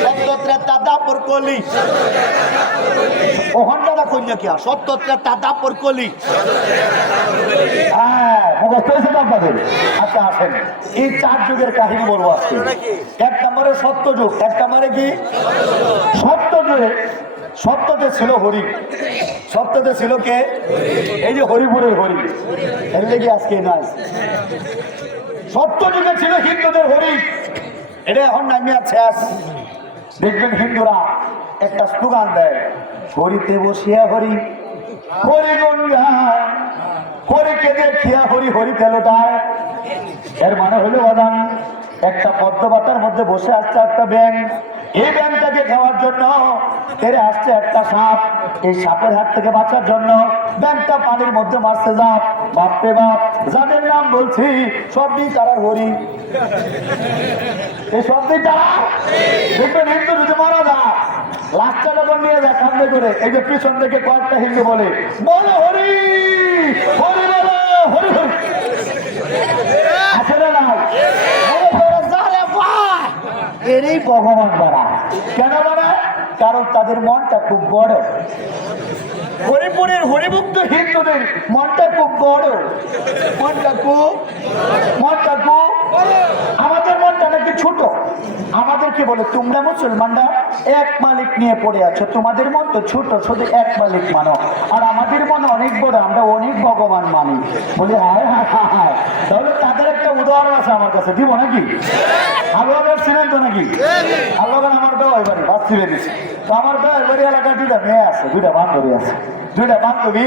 সত্য ত্রেতা দাপর কলি। ও হন্ডাটা কইনা কি? সত্য ত্রেতা দাপর কলি। হ্যাঁ, মুখস্থ হয়েছে তো আপনাদের? আচ্ছা আসেন, এই চার যুগের কাহিনী বলবো আজকে। এক নম্বরে সত্য যুগ। এক নম্বরে কি? সত্য যুগে সত্যতে ছিল হরি। সত্যতে ছিল কে? এই যে হরিপুরের হরি, এর লেগে আজকে নয়। সত্য যুগে ছিল হিন্দুদের হরি, এটা এখন নামি আছে। দেখবেন হিন্দুরা একটা স্লোগান দেয়, হরিতে বসিয়া হরি, হরি গুণ গায়, হরিকে দেখিয়া হরি, হরিতে লোটায়। এর মানে হলো বাদান, একটা পদ্ম পাতার মধ্যে বসে আসছে একটা ব্যাঙ। এই ব্যাঙটাকে খাওয়ার জন্য তেরে আসছে একটা সাপ। এই সাপের হাত থেকে বাঁচার জন্য ব্যাঙটা পানির মধ্যে মারছে জাপ। বাপরে বাপ, যাদের নাম বলছি সবই তারা হরি। এই সবই তারা। দেখবেন হিন্দু যদি মারা যায়, লাশটা যখন নিয়ে যায় কান্দে করে, এই যে পিছন থেকে কয়েকটা হিন্দু বলে, বলো হরি, হরি বলো, হরি হরি। আসলে না, এরই ভগবান বাড়া। কেন বাড়ায়? কারণ তাদের মনটা খুব বড়। হরিপুরের হরিভক্ত হিন্দুদের মনটা খুব বড়। মনটা খুব আমাদের মনটা নাকি ছোট। আমাদেরকে বলে তোমরা মুসলমানরা এক মালিক নিয়ে পড়ে আছো, তোমাদের মন তো ছোট, শুধু এক মালিক মানো। আর আমাদের মন অনেক বড়, আমরা অনেক ভগবান মানি। বলি হায় হায় হায় হায়। তাহলে তাদের একটা উদাহরণ আছে আমার কাছে, দিব নাকি? আল্লাহ ছিলেন তো নাকি? আল্লাহ আমার দেওয়া এবারে বাঁচতে পেরেছি তো। আমার দেওয়া এবারে এলাকায় দুইটা মেয়ে আছে, দুইটা বান্ধবী আছে। দুইটা বান্ধবী,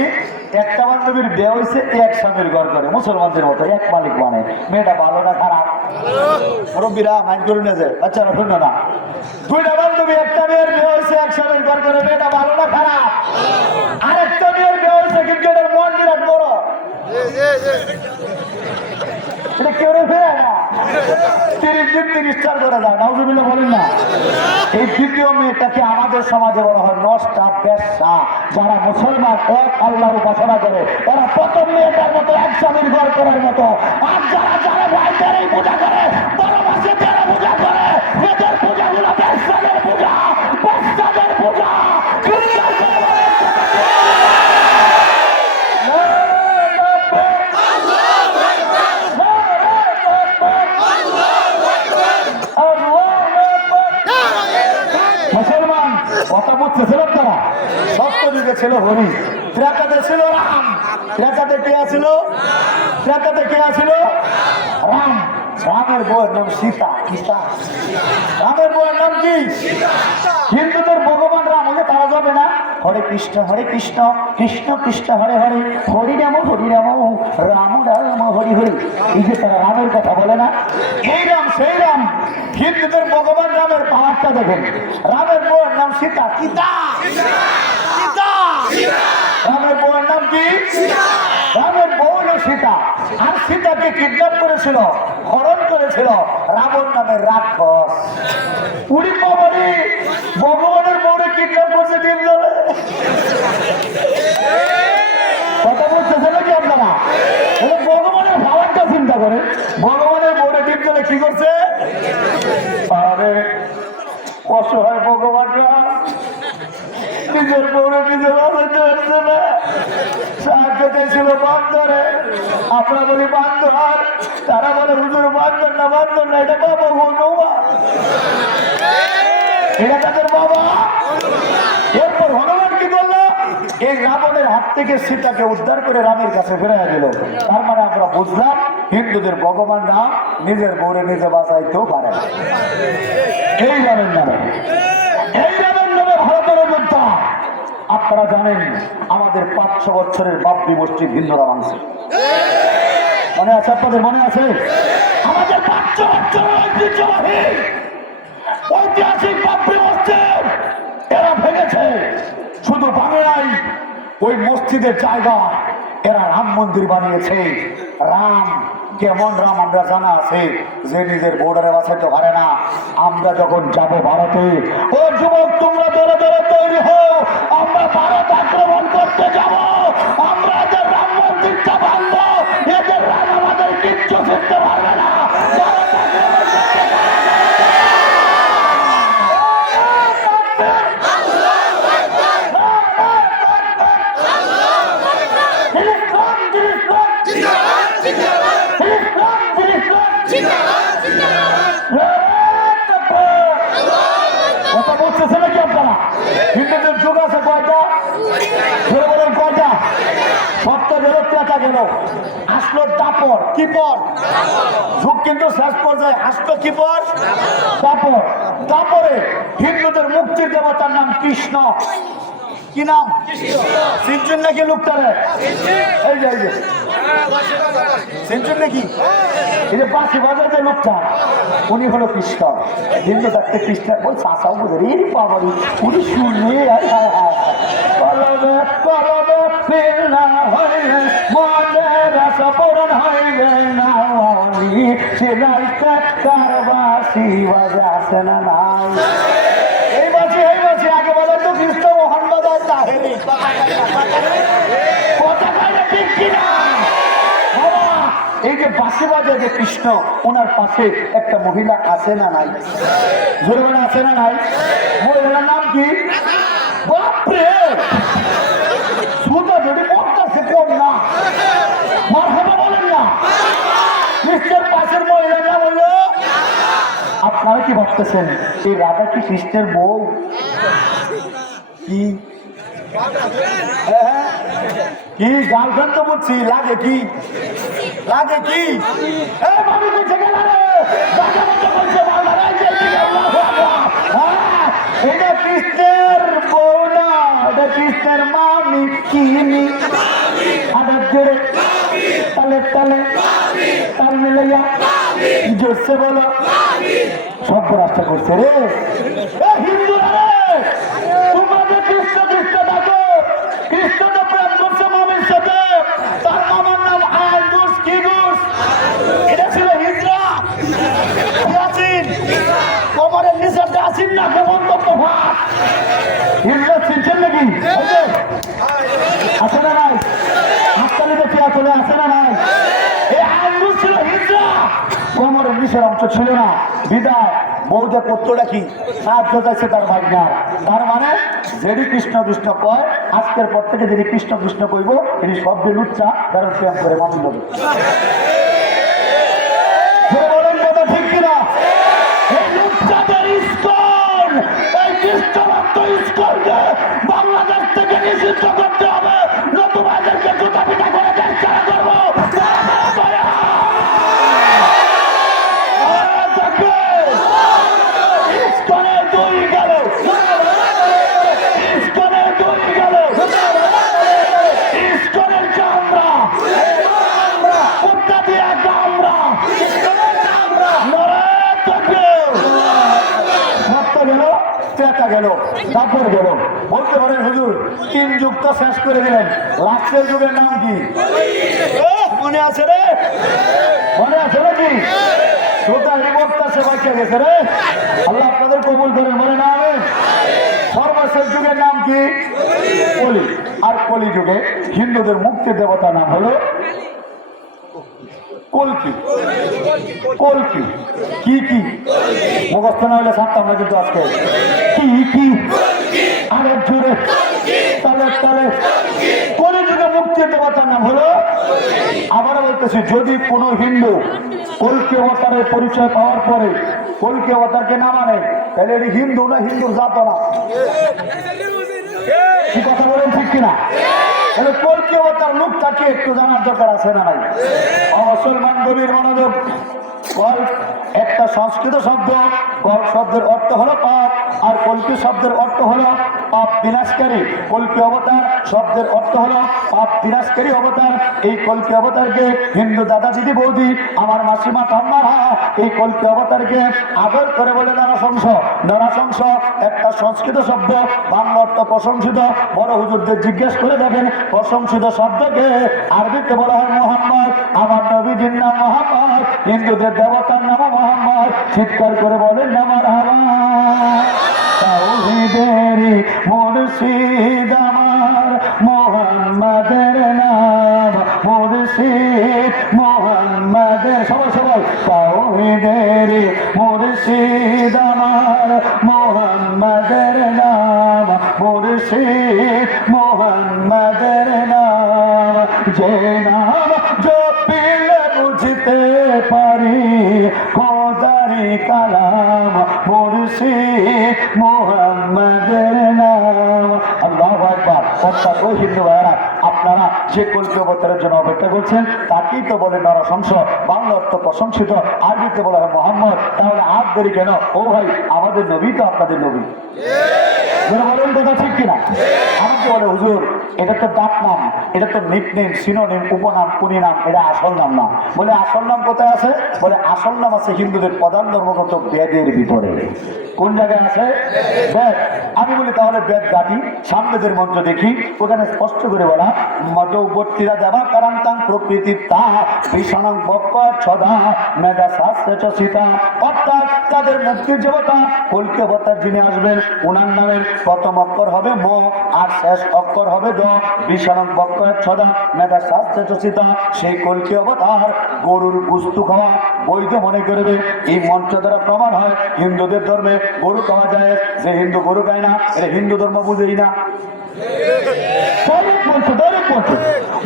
একটা বান্ধবীর বিয়ে হয়েছে এক স্বামীর ঘর করে, মুসলমানদের মতো এক মালিক মানে। মেয়েটা ভালো না খারাপ? মুরব্বীরা মাইন্ড করে নিয়ে যায়, বাচ্চারা শুনলো না। দুইটা বান্ধবী, একটা মেয়ের বিয়ে হয়েছে এক স্বামীর ঘর করে, মেয়েটা ভালো না খারাপ? আরেকটা মেয়ের বিয়ে হয়েছে কিন্তু এটার মন বিরাট বড়। এটা কেউ ফেরে না, 30 দিন 30 করে যায়। নাউজুবিল্লাহ বলেন না। এই দ্বিতীয় মেয়েটাকে আমাদের সমাজে বলা হয় নষ্টা, বেশ্যা। যারা মুসলমান এক আল্লাহর উপাসনা করে, এরা প্রথম মেয়েটার মতো এক স্বামীর ঘর করার মতো। আর যারা যারা ভাইদের এই পূজা করে, বড় মাসে যারা পূজা করে, এদের পূজাগুলো বেশ্যাদের পূজা, বেশ্যাদের পূজা। মুসলমান কথা বুঝতেছিল তারা। সত্য যুগে ছিল হরি, ত্রেতাতে ছিল রাম। ত্রেতাতে কে আছিল? ত্রেতাতে কে আছিল? রাম। রামের বউয়ের নাম সীতা। সীতা রামের বউয়ের নাম কি? হিন্দুদের ভগবান রাম হলে তারা যাবে না হরে কৃষ্ণ কৃষ্ণ কৃষ্ণ হরে হরে, হরি রাম রাম রাম হরি হরি। এই যে তারা রামের কথা বলে না, এই রাম সেই রাম। হিন্দুদের ভগবান রামের পাহাড়টা দেখেন। রামের বউয়ের নাম সীতা। রামের বউয়ের নাম কি? রামের বউ হলো সীতা। আর সীতাকে কিডন্যাপ করেছিল, হরণ করেছিল রাবণ নামের রাক্ষস। উড়ি বাবারি, ভগবানের বউরে কিডন্যাপ করছে ডিম জলে। কথা বলতেছে নাকি আপনারা? ভগবানের ভাবারটা চিন্তা করে, ভগবানের বউরে ডিম জলে কি করছে? আরে অসহায় ভগবানরা নিজের বউরে নিজে বাঁচাতে পারছে না, সাহায্য চাইছিল বান্দরে। আমরা বলি বান্দর, তারা বলে হুজুর বান্দর না, এটা বাবা হনুমা, এটা তাদের বাবা। এরপর হনুমান কি করলো? এই রাবণের হাত থেকে সীতাকে উদ্ধার করে রামের কাছে ফেরাইয়া দিল। তার মানে আমরা বুঝলাম হিন্দুদের ভগবান রাম নিজের বউরে নিজে বাঁচাইতেও পারে। এই রামের নামে ভারতের যোদ্ধা। আপনারা জানেন আমাদের 500 বছরের বাবরি মসজিদ হিন্দুরা ভাঙছে, মনে আছে আপনাদের? মনে আছে? আমাদের 500 বছরের ঐতিহ্যবাহী ঐতিহাসিক বাবরি মসজিদ এরা ভেঙেছে। শুধু বাংলায় ওই মসজিদের জায়গা এরা রাম মন্দির বানিয়েছে। রাম কেমন রাম আমরা জানা আছে, যে নিজের বর্ডারে বাঁচাইতে পারে না। আমরা যখন যাব ভারতে, ও যুবক তোমরা দলে দলে তৈরি হও, আমরা ভারত আক্রমণ করতে যাব। আমরা এদের রাম মন্দিরটা ভাঙবো, এদের রাম আমাদের কিচ্ছু শিখতে পারবে না। ভারত আক্রমণ করতে কথা বলতেছে নাকি আপনারা? হিন্দুদের যুগ আছে কয়টা? ধরে বলেন কয়টা? সপ্তাহ গেল, পেঁচা গেল, আসলো দাপর। কি পর? যুগ কিন্তু শেষ পর্যায়ে আসলো কি পর? দাপর। দাপরে হিন্দুদের মুক্তির দেবতার নাম কৃষ্ণ। কি নাম? সিনচুন নাকি লোকটারে? এই যে সিনচুন নাকি? এই যে বাসি বাজার যে লোকটা, উনি হলো কৃষ্ণ। হিন্দু থাকতে কৃষ্ণ ওই চাষাও বুঝে রে বাবারি, উনি শুনলে কলবে কলবে ফেরা হইবে, মনের আশা পূরণ হইবে না। সেলাইতে কার বাসি বাজে আসে না নাই। এই বাসি আগে বলেন তো কৃষ্ণ মহান বাজার তাহেরি কথা কয় ঠিক কিনা? বাবা এই যে বাসি বাজে যে কৃষ্ণ, ওনার পাশে একটা মহিলা আছে না নাই? জোরে বলে আছে না নাই? মহিলার নাম কি? বাপরে সুতা যদি পড়তেছে কোন না মারহাবা বলেন না। কৃষ্ণের পাশের মহিলার নাম হলো, আপনারা কি ভাবতেছেন এই রাধা কি কৃষ্ণের বউ? কি কি গার্লফ্রেন্ড তো বলছি, লাগে কি? লাগে কি? এটা কৃষ্ণের বউ না, এটা কৃষ্ণের মামি। কিনি আবার জোরে তালে তালে তাল মিলাইয়া জোরসে বলো। সব রাস্তা করছে রে হিন্দুরা রে। তোমরা যে কৃষ্ণ কৃষ্ণ ডাকো, কৃষ্ণ তো প্রেম করছে মামির সাথে। তার মামার নাম আয় দুস কি দুস। এটা ছিল হিজরা। ইয়াসিন কোমরের নিচে আসিন না গোবন তো ভাত। হিজরা চিনছেন নাকি? আছে না নাই? হাততালি দেখে চলে আসে না নাই? এই আয় দুস ছিল হিজরা। কোমরের নিচের অংশ ছিল না, বিদায় বউটা করতোটা কি সাহায্য চাইছে তার ভাগ্যার। তার মানে যেদি কৃষ্ণ কৃষ্ণ কয়, আজকের পর থেকে যদি কৃষ্ণ কৃষ্ণ কইব, তিনি শব্দে লুচ্চা কারণ প্রেম করে মামি দেবে। বলেন কথা ঠিক কিনা? এই লুচ্চাদের ইস্কন, এই কৃষ্ণ ভক্ত ইস্কনকে বাংলাদেশ থেকে নিষিদ্ধ করতে হবে, নতুবা এদেরকে জুতা পিটা করে দেশ ছাড়া করবো। গেল তারপর গেল। বলতে পারেন হুজুর তিন যুগটা শেষ করে দিলেন, লাস্টের যুগের নাম কি মনে আছে রে? মনে আছে নাকি? শ্রোতা রিপোর্টটা সে বাচ্চা গেছে রে। আল্লাহ আপনাদের কবুল করেন, মনে না হবে। সর্বশেষ যুগের নাম কি? কলি। আর কলি যুগে হিন্দুদের মুক্তির দেবতার নাম হলো কলকি। কলকি কি কি মুখস্থ না হলে ছাড়তাম না কিন্তু আজকে। কি কি আরে জোরে তালে তালে। কলি যুগে মুক্তির দেবতার নাম হলো। আবারও বলতেছি, যদি কোনো হিন্দু কলকি অবতারের পরিচয় পাওয়ার পরে কলকি অবতারকে না মানে, তাহলে এটি হিন্দু না, হিন্দুর জাত না। কি কথা বলেন ঠিক কিনা? কলকি অবতার লোকটাকে একটু জানার দরকার আছে না নাই? মুসলমান গভীর মনোযোগ। কল্প একটা সংস্কৃত শব্দ। কল্প শব্দের অর্থ হলো পাপ, আর কল্কি শব্দের অর্থ হলো পাপ বিনাশকারী। কল্কি অবতার শব্দের অর্থ হলো পাপ বিনাশকারী অবতার। এই কল্কি অবতারকে হিন্দু দাদা দিদি বৌদি আমার মাসিমা ঠাম্মারা এই কল্কি অবতারকে আদর করে বলে নরসংস। নরসংস একটা সংস্কৃত শব্দ, বাংলা অর্থ প্রশংসিত। বড় হুজুরদের জিজ্ঞেস করে দেখেন প্রশংসিত শব্দকে আরবিতে বলা হয় মোহাম্মদ। আমার নবীজির নাম মোহাম্মদ, হিন্দুদের দেবতার নাম মোহাম্মদ। চিৎকার করে বলেন আমার তাওহীদেরই মুর্শিদ আমার মোহাম্মদের নাম মুর্শিদ মোহাম্মদের। সবাই সবাই তাওহীদেরই মুর্শিদ আমার মোহাম্মদের নাম মুর্শিদ মোহাম্মদের নাম। যে নাম জপিলে বুঝতে পারি খোদারি কালাম মুর্শিদ মোহাম্মদের নাম। আল্লাহু আকবার। অর্থাৎ ওই হিন্দু ভাইয়েরা আপনারা যে কল্কি অবতারের জন্য অপেক্ষা করছেন তাকেই তো বলে নরসংস, বাংলা অর্থ প্রশংসিত, আরবিতে বলা হয় মোহাম্মদ। তাহলে আর দেরি কেন? ও ভাই আমাদের নবী তো আপনাদের নবী। বলেন কথা ঠিক কিনা? আমাকে বলে হুজুর এটা তো ডাক নাম, এটা তো নিকনেম, সিনোনিম, উপনাম, কুনিনাম, এটা আসল নাম না। বলে আসল নাম কোথায় আছে? বলে আসল নাম আছে হিন্দুদের প্রধান ধর্মগত বেদের ভিতরে। কোন জায়গায় আছে? বেদ। আমি বলি তাহলে বেদ গাটি সামবেদের মন্ত্র দেখি, ওখানে স্পষ্ট করে বলা মদবর্তীরা দেবা কারান্তাং প্রকৃতি তা ভীষণ বক্ষ ছদা মেধা শাস্ত্র সীতা। অর্থাৎ তাদের মুক্তির দেবতা কল্কি অবতার যিনি আসবেন ওনার নামের প্রথম অক্ষর হবে ম আর শেষ অক্ষর হবে দ। ভীষণ বক্ষ ছদা মেধা শাস্ত্র সীতা। সেই কল্কি অবতার গরুর গুস্তু খাওয়া বৈধ মনে করবে। এই মন্ত্র দ্বারা প্রমাণ হয় হিন্দুদের ধর্মে গরু খাওয়া যায়। যে হিন্দু গরু খায় না এটা হিন্দু ধর্ম বুঝেই না।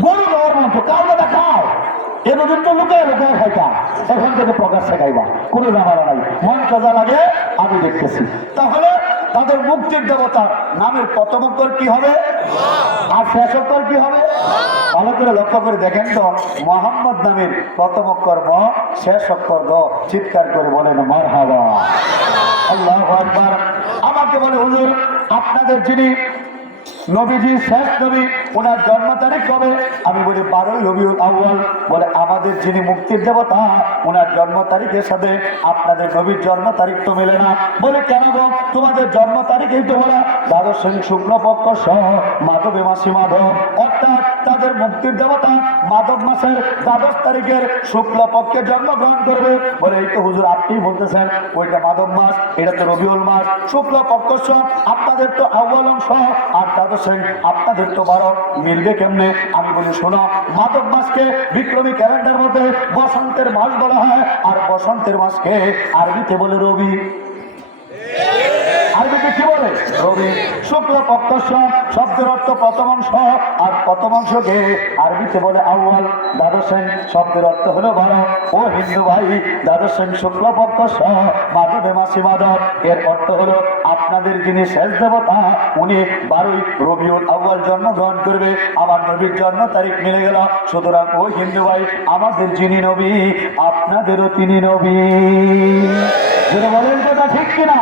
গরু খাওয়ার মন্ত্র কাউ না খাও এতদিন তো লুকায় লুকায় খাইতাম, এখন থেকে প্রকাশ্যে খাইবা, কোনো জামালা নাই। মন্ত্র যা লাগে আমি দেখতেছি। তাহলে তাদের মুক্তির দেবতার নামের প্রথম অক্ষর কি হবে আর শেষ অক্ষর কি হবে? ভালো করে লক্ষ্য করে দেখেন তো, মোহাম্মদ নামের প্রথম অক্ষর ম, শেষ অক্ষর দ। চিৎকার করে বলেন মারহাবা। আল্লাহু আকবার। আমাকে বলে হুজুর আপনাদের যিনি নবীজি শেষ নবী ওনার জন্ম তারিখ কবে? আমি বলি 12ই রবিউল আউয়াল। বলে আমাদের যিনি মুক্তির দেবতা ওনার জন্ম তারিখের সাথে আপনাদের নবীর জন্ম তারিখ তো মেলে না। বলে কেন গো? তোমাদের জন্ম তারিখেই তো বলা দ্বাদশ শুক্লপক্ষ সহ মাধবে মাসি মাধব। অর্থাৎ তাদের মুক্তির দেবতা মাধব মাসের দ্বাদশ তারিখের শুক্লপক্ষে জন্মগ্রহণ করবে। বলে এই তো হুজুর আপনি বলতেছেন ওইটা মাধব মাস, এটা তো রবিউল মাস। শুক্লপক্ষ সহ আপনাদের তো আউয়াল অংশ আর দ্বাদশ আপনাদের তো 12, মিলবে কেমনে? আমি বলি শোনো, মাধব মাসকে বিক্রমী ক্যালেন্ডার মধ্যে বসন্তের মাস বলা হয়, আর বসন্তের মাসকে আরবিতে বলে রবি। আরবিতে কি বলে? রবি। শুক্লপক্ষ শব্দের অর্থ প্রথম অংশ, আর প্রথম অংশকে আরবিতে বলে আউয়াল। দ্বাদশ শব্দের অর্থ হলো 12। ও হিন্দু ভাই, দ্বাদশ শুক্লপক্ষ মাধবে মাসি মাধব এর অর্থ হলো আপনাদের যিনি শেষ দেবতা উনি 12ই রবিউল আউয়াল জন্মগ্রহণ করবে। আমার নবীর জন্ম তারিখ মিলে গেল। সুতরাং ও হিন্দু ভাই আমাদের যিনি নবী আপনাদেরও তিনি নবী। যেটা বলেন কথা ঠিক কিনা?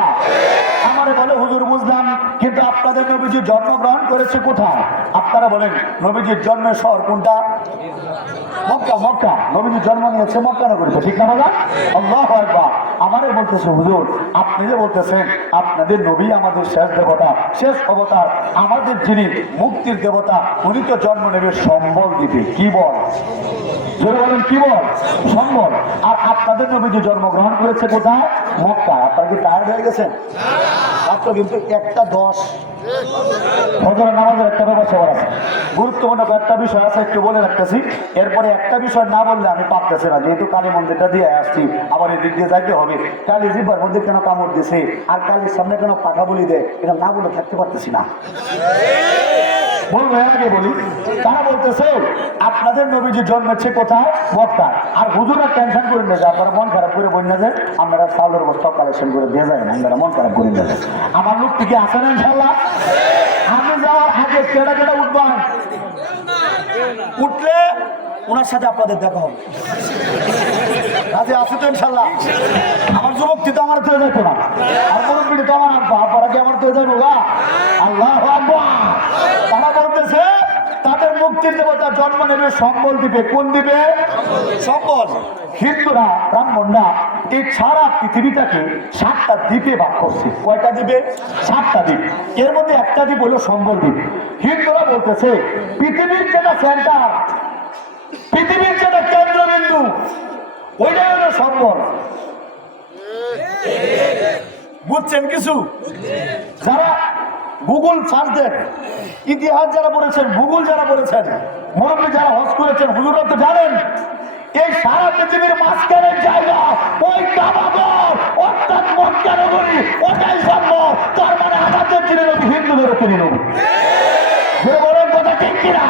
আমারে বলে হুজুর বুঝলাম, কিন্তু আপনাদের নবীজি জন্মগ্রহণ করেছে কোথায়? আপনারা বলেন নবীজির জন্মের শহর কোনটা? মক্কা। মক্কা। নবীজির জন্ম নিয়েছে মক্কা নগরীতে, ঠিক না বলা? আল্লাহু আকবার। আমারে বলতেছে হুজুর আপনি যে বলতেছেন আপনাদের নবী আমাদের শেষ দেবতা, শেষ অবতার, আমাদের যিনি মুক্তির দেবতা উনি তো জন্ম নেবে সম্বল দিতে। কি বল? জোরে বলেন কি বল? সম্বল। আর আপনাদের নবীজি জন্মগ্রহণ করেছে কোথায়? মক্কা। আপনারা কি টায়ার্ড হয়ে গেছেন? মাত্র কিন্তু 1:10 ফজরের নামাজের একটা ব্যবস্থা আছে। গুরুত্বপূর্ণ একটা বিষয় আছে, একটু বলে রাখতেছি। এরপরে একটা বিষয় না বললে আমি পারতেছি না, যেহেতু কালী মন্দিরটা দিয়ে আসছি, আবার এদিক দিয়ে যাইতে হবে। কালী জিব্বার মধ্যে কেন কামড় দিছে আর কালীর সামনে কেন পাকা বলি দেয়, এটা না বলে থাকতে পারতেছি না। বলবো আগে বলি, তারা বলতেছে আপনাদের নবীজি জন্মেছে কোথায়? মক্কা। আর হুজুরা টেনশন করে নিয়ে যায়, আপনারা মন খারাপ করে বই না যায়, আপনারা চাউলের বস্তা কালেকশন করে দিয়ে যায় না, আপনারা মন খারাপ করে নিয়ে যায়। আমার লোক থেকে আসে না ইনশাল্লাহ। আমি যাওয়ার আগে কেটা কেটা উঠবেন, উঠলে ওনার সাথে আপনাদের দেখা হবে। রাজি আছে তো ইনশাল্লাহ? আমার যুবকটি তো আমার তো যেত না, আর মুরব্বীটি তো আমার আব্বা, আব্বার আগে আমার তো যাবো গা। আল্লাহ আকবার। তারা বলতেছে তাদের মুক্তির দেবতা জন্ম নেবে, সম্বল দিবে। কোন দিবে? সম্বল। হিন্দুরা, ব্রাহ্মণরা এই সারা পৃথিবীটাকে 7টা দ্বীপে ভাগ করছে। কয়টা দ্বীপে? 7টা দ্বীপ। এর মধ্যে একটা দ্বীপ হলো সম্বল দ্বীপ। হিন্দুরা বলতেছে পৃথিবীর যেটা সেন্টার, পৃথিবীর যেটা কেন্দ্রবিন্দু, ওইটাই হলো সম্বল। বুঝছেন কিছু? যারা গুগল সার্চ দেন, ইতিহাস যারা পড়েছেন, ভূগোল যারা পড়েছেন, মুরব্বী যারা হজ করেছেন, হুজুরা তো জানেন এই সারা পৃথিবীর মাঝখানের জায়গা ওই কাবাগর অর্থাৎ মক্কা নগরী, ওটাই সম্ভব। তার মানে আমাদের চিনে নবী, হিন্দুদেরও চিনে নবী। বলেন কথা ঠিক কিনা?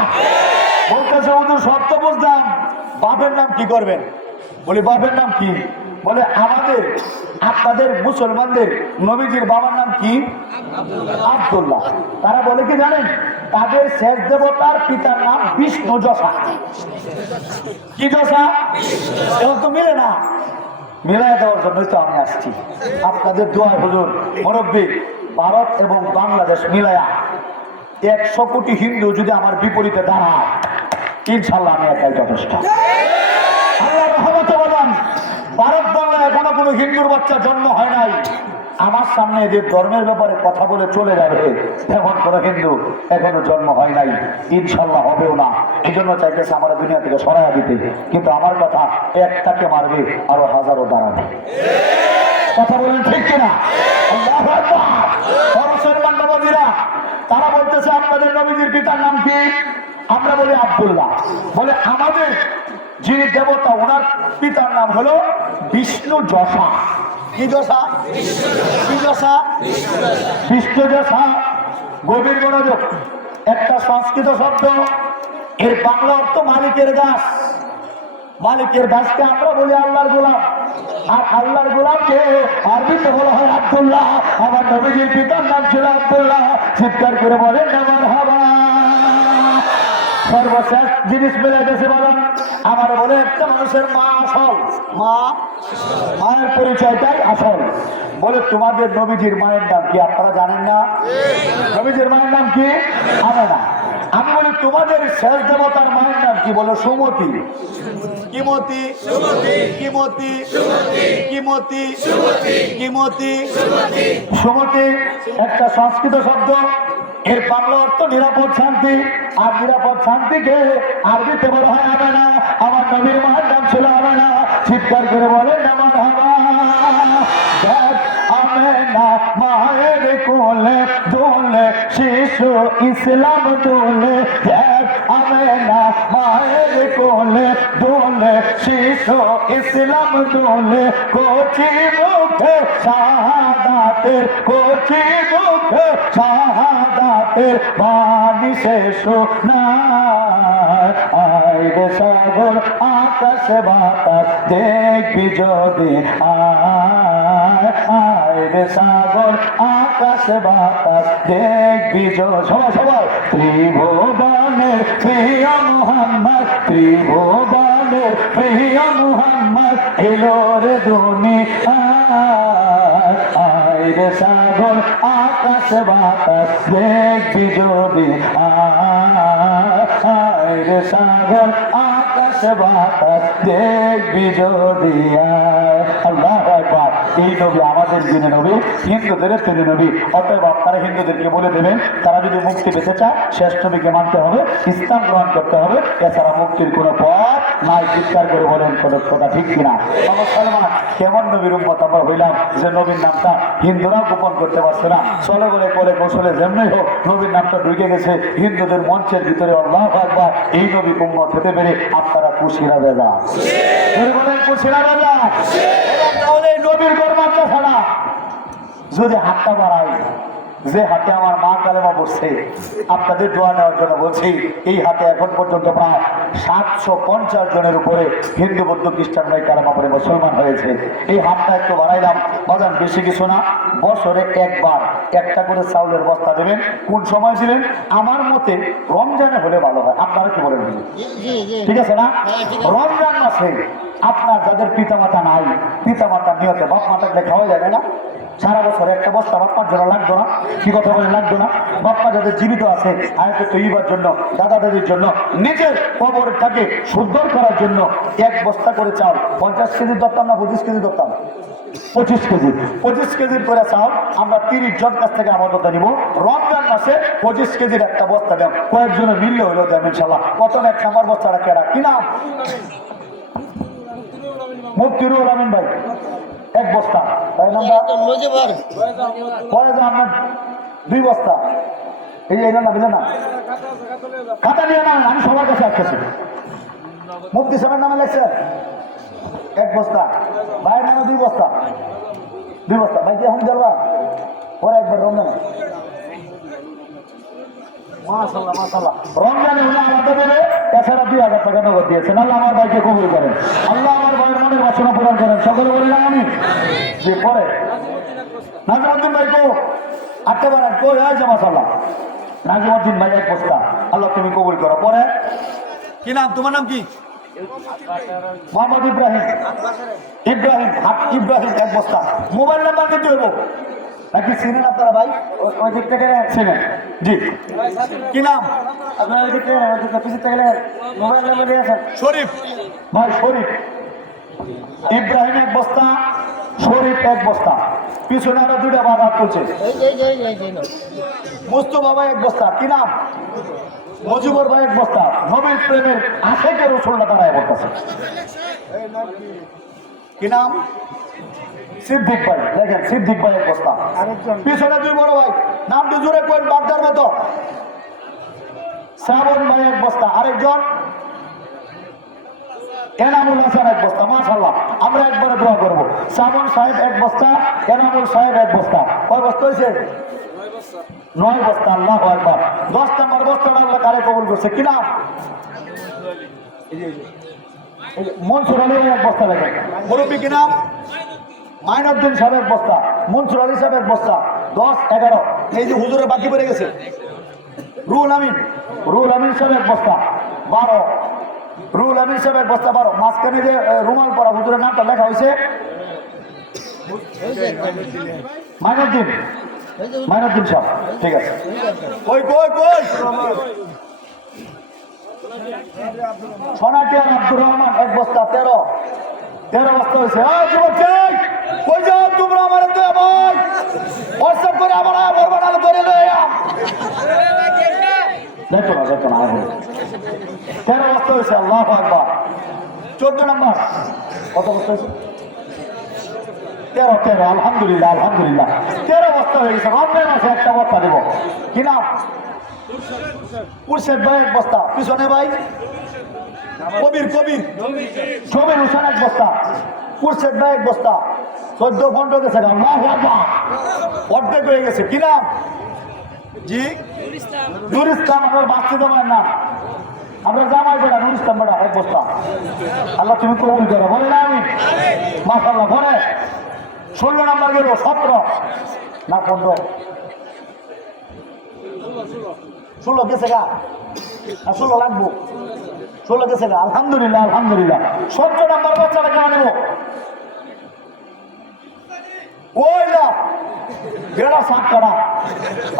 বলতেছে হুজুর সত্য বুঝলাম, বাপের নাম কি করবেন? বলি বাপের নাম কি? বলে আমাদের আপনাদের মুসলমানদের নবীজির বাবার নাম কি? আব্দুল্লাহ। তারা বলে কি জানেন? তাদের শেষ দেবতার পিতার নাম বিষ্ণু যশা। কি যশা? এবার তো মিলে না, মিলাই দেওয়ার জন্যই তো আমি আসছি আপনাদের দোয়া। হুজুর মুরব্বী, ভারত এবং বাংলাদেশ মিলায়া 100 কোটি হিন্দু যদি আমার বিপরীতে দাঁড়ায়, ইনশাল্লাহ আমি একাই যথেষ্ট। আল্লাহ রহমতে বলেন ভারত বাংলায় এখনো কোনো হিন্দুর বাচ্চা জন্ম হয় নাই। আমার সামনে এদের ধর্মের ব্যাপারে কথা বলে চলে যাবে এমন কোনো হিন্দু এখনো জন্ম হয় নাই, ইনশাল্লাহ হবেও না। এই জন্য চাইতেছে আমার দুনিয়া থেকে সরাইয়া দিতে। কিন্তু আমার কথা, একটাকে মারবে আরো হাজারো দাঁড়াবে। কথা বলেন ঠিক কিনা? আল্লাহু আকবার। মুসলমান বাবাজিরা, তারা বলতেছে আপনাদের নবীজির পিতার নাম কি? আমরা বলি আব্দুল্লাহ। বলে আমাদের যিনি দেবতা, ওনার পিতার নাম হলো বিষ্ণু যশা। কি যশা? কি যশা? বিষ্ণু যশা। গভীর মনোযোগ, একটা সংস্কৃত শব্দ, এর বাংলা অর্থ মালিকের দাস। মালিকের দাসকে আমরা বলি আল্লাহর গোলাম, আর আল্লাহর গোলামকে আরবিতে বলা হয় আব্দুল্লাহ। আমার নবীজির পিতার নাম ছিল আব্দুল্লাহ। চিৎকার করে বলেন না মারহাবা। সর্বশেষ জিনিস মিলে গেছে বলেন, আমার বলে একটা মানুষের মা আসল, মা মায়ের পরিচয়টাই আসল। বলে তোমাদের নবীজির মায়ের নাম কি আপনারা জানেন না? নবীজির মায়ের নাম কি? আমেনা। আমি বলি তোমাদের শেষ দেবতার মায়ের নাম কি? বলো সুমতি। কিমতি, কিমতি, কিমতি, কিমতি, সুমতি একটা সংস্কৃত শব্দ, এর বাংলা অর্থ নিরাপদ শান্তি। আর নিরাপদ শান্তিকে আরবিতে বলা হয় আমেনা। আমার নবীর মায়ের নাম ছিল আমেনা। চিৎকার করে বলেন আমার হাবা। আমেনা মায়ের কোলে দোলে শিশু ইসলাম দোলে। আমেনা মায়ের কোলে দোলে শিশু ইসলাম দোলে। কোচি মুখে শাহাদাতের, কোচি মুখে শাহাদাতের বাণী শেষ আইরে সাগর আকাশ বাতাস দেখবি যদি আইরে সাগর আকাশ বাতাস দেখবি সবাই সবাই। ত্রিভুবনের প্রিয় মুহাম্মদ, ত্রিভুবনের প্রিয় মুহাম্মদ এলো রে দুনিয়া। আইরে সাগর আকাশ বাতাস দেখবি যদি আইরে সাগর আকাশ বাতাস দেখবি যদি। আল্লাহু আকবার। এই নবী আমাদের যিনি নবী, হিন্দুদের তিনি নবী। অতএব আপনারা হিন্দুদেরকে বলে দেবেন তারা যদি মুক্তি পেতে চায় শেষ নবীকে মানতে হবে, ইসলাম গ্রহণ করতে হবে, এছাড়া মুক্তির কোনো পথ নাই। চিৎকার করে বলেন কথা ঠিক কিনা? মুসলমান কেমন নবীর উম্মত আমরা হইলাম যে নবীর নামটা হিন্দুরা গোপন করতে পারছে না। চলে বলে করে কৌশলে যেমনি হোক নবীর নামটা ঢুকে গেছে হিন্দুদের মঞ্চের ভিতরে। আল্লাহু আকবার। এই নবী উম্মত হতে পেরে আপনারা খুশিরা বেজা বলেন, খুশিরা বেজা। তাহলে এই নবীর গর্বাঞ্জা ছাড়া যদি হাতটা বাড়াই যে হাতে আমার মা কালেমা পড়ছে, আপনাদের দোয়া নেওয়ার জন্য বলছি, এই হাতে এখন পর্যন্ত প্রায় 750 জনের উপরে হিন্দু বৌদ্ধ খ্রিস্টানরাই কালেমা পড়ে মুসলমান হয়েছে। এই হাতটা একটু বাড়াইলাম, বাজান বেশি কিছু না, বছরে একবার একটা করে চাউলের বস্তা দেবেন। কোন সময় দিবেন? আমার মতে রমজানে হলে ভালো হয়। আপনারা কি বলেন? ঠিক আছে না? রমজান মাসে আপনার যাদের পিতামাতা নাই, পিতামাতার নিয়তে বাপ মাতাকে খাওয়া যাবে না, সারা বছর একটা বস্তা বাপ্পার জন্য লাগতো না। কি কথা বলে লাগতো না? বাপ্পা যাদের জীবিত আছে আয়তে তৈবার জন্য, দাদা দাদির জন্য, নিজের কবরটাকে সুন্দর করার জন্য 1 বস্তা করে চাল, 50 কেজি ধরতাম না 25 কেজি ধরতাম? 25 কেজির করে চাল আমরা 30 জন কাছ থেকে আমাদের নিব। রমজান মাসে 25 কেজির একটা বস্তা দেব, কয়েকজনের মিললে হইলেও দেব ইনশাল্লাহ। প্রথম 1 নম্বর বস্তাটা কেনা, কি নাম? মুফতিরুল আমিন ভাই, 1 বস্তা। তাই নাম্বার আপনার 2 বস্তা। এই যে না বুঝলেন না, খাতা নিয়ে না, আমি সবার কাছে আসতেছি। মুফতি সাহেবের নামে লেখছেন 1 বস্তা, ভাইয়ের নামে 2 বস্তা। 2 বস্তা ভাই কি এখন জ্বালবা? পরে একবার রমজানে, মাশাআল্লাহ মাশাআল্লাহ, রমজানে হলে আমাদের দেবে। এছাড়া 2000 টাকা নগদ দিয়েছেন। আল্লাহ আমার ভাইকে কবুল করেন, আল্লাহ আমার ভাইয়ের মনের বাসনা পূরণ করেন। সকলে বলি না আমি যে পরে নাজিমউদ্দিন ভাই কো আটতে পারেন কই হয়েছে? মাশাআল্লাহ, নাজিমউদ্দিন ভাই 1 বস্তা, আল্লাহ তুমি কবুল করো। পরে কি নাম? তোমার নাম কি? মোহাম্মদ ইব্রাহিম, ইব্রাহিম 1 বস্তা। মোবাইল নাম্বার দিতে হইব নাকি? চিনেন আপনারা ভাই? ওই দিক থেকে চিনেন? জি। কি নাম? আপনারা ওই দিক থেকে পিছিয়ে থেকে মোবাইল নাম্বার দিয়েছেন? শরীফ ভাই শরীফ, ইব্রাহিম 1 বস্তা, শরীফ 1 বস্তা। পিছনে আরো 2টা বাগাত তুলছে। মুস্তফা ভাই 1 বস্তা। কি নাম? মজিবর ভাই 1 বস্তা। নবীর প্রেমের আশেকের রসুলটা দাঁড়ায় বলতেছে। কি নাম? সিদ্দিক ভাই, দেখেন সিদ্দিক ভাই 1 বস্তা। পিছনে 2 বড় ভাই, নাম দিয়ে জোরে কোন বাগদার মতো। শ্রাবণ ভাই 1 বস্তা। আরেকজন এনামুল হাসান 1 বস্তা। মাশাআল্লাহ, আমরা একবারে দোয়া করব। শ্রাবণ সাহেব 1 বস্তা, এনামুল সাহেব 1 বস্তা। কয় বস্তা হয়েছে? 9 বস্তা। আল্লাহু আকবার। 10 নম্বর বস্তাটা আল্লাহ কারে কবুল করছে? কি নাম? মনসুর আলী 1 বস্তা। দেখেন মুরব্বী কি নাম? মাইনুদ্দিন সাহেব 1 বস্তা, মনসুর আলী সাহেব 1 বস্তা। 10, 11। এই যে হুজুরের বাকি পড়ে গেছে, রুহুল আমিন সাহেব 1 বস্তা। 12। রুহুল আমিন সাহেব 1 বস্তা 12। মাঝখানে যে রুমাল পরা হুজুরের নামটা লেখা হয়েছে মাইনুদ্দিন সাহেব। ঠিক আছে। কই কই কই? সোনাটিয়ার আব্দুর রহমান 1 বস্তা। 13 বস্তা হয়েছে। কই যাও তোমরা? আমার তো ভাই হোয়াটসঅ্যাপ করে আমার বরবাদ করে লইয়া দেখো না 13 বস্তা হয়েছে। আল্লাহু আকবার। 14 নম্বর কত বস্তা হয়েছে? 13। আলহামদুলিল্লাহ আলহামদুলিল্লাহ, 13 বস্তা হয়ে গেছে। রমজান মাসে 1টা বস্তা দেবো। কি নাম? পুরশেদ ভাই 1 বস্তা। পিছনে ভাই কবির জমির হোসেন 1 বস্তা। পুরশেদ ভাই 1 বস্তা। 14 ঘন্টা গেছে। আল্লাহু আকবার, অর্ধেক হয়ে গেছে। কি নাম? জি নুর ইসলাম, আমার বাচ্চা জামাইয়ের নাম। আমরা জামাই বেড়া নুর ইসলাম বেড়া 1 বস্তা। আল্লাহ তুমি কবুল করো। বলে না আমি মাশাআল্লাহ। পরে 16 নম্বর গেল। 17 না 15? 16 গেছে গা? 16 লাগবো। 16 গেছে গা? আলহামদুলিল্লাহ আলহামদুলিল্লাহ। 17 নম্বর বাচ্চাটা কেন নেব? ওই না বেড়া 7টা।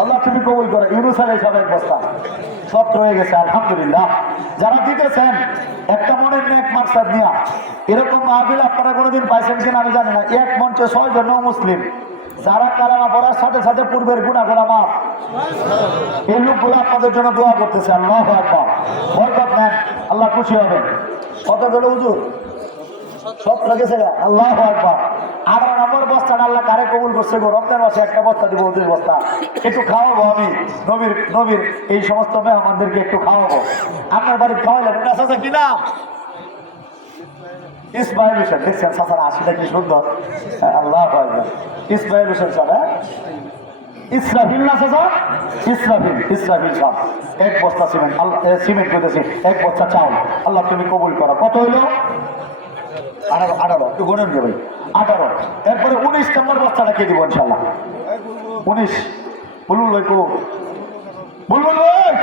আল্লাহ তুমি কবুল করে। ইউনুস আলাইহিস সালাম 1 বস্তা। 17 হয়ে গেছে। আলহামদুলিল্লাহ। যারা দিতেছেন একটা মনের নেক মাকসাদ নিয়া, এরকম মাহফিল আপনারা কোনোদিন পাইছেন কিনা আমি জানি না। 1 মঞ্চে 6 জন মুসলিম, যারা কালেমা পড়ার সাথে সাথে পূর্বের গুনাহগুলো মাফ। এই লোকগুলো আপনাদের জন্য দোয়া করতেছে। আল্লাহু আকবার। বরকত নেন, আল্লাহ খুশি হবেন। কত গেল হুজুর? 17 গেছে গা? আল্লাহু আকবার। 18 নম্বর বস্তাটা আল্লাহ কারে কবুল করছে গো? রমজান মাসে 1টা বস্তা দিব, 20 বস্তা। একটু খাওয়াবো আমি নবীর এই সমস্ত মেহমানদেরকে একটু খাওয়াবো। আপনার বাড়ি খাওয়াইলেন না? কি নাম? ইসমাইল হোসেন। দেখছেন চাচার হাসিটা কি সুন্দর। আল্লাহু আকবার। ইসমাইল হোসেন স্যার। ইসরাফিল না চাচা, ইসরাফিল সাহেব এক বস্তা সিমেন্ট, সিমেন্ট করেছি, এক বস্তা চাউল, আল্লাহ তুমি কবুল করো। কত হইলো? 18 একটু গণন ভাই, 18। এরপরে 19 নম্বর বস্তাটা কে দিব ইনশাল্লাহ? 19 বলুন লইকো, বলবুল ভাই,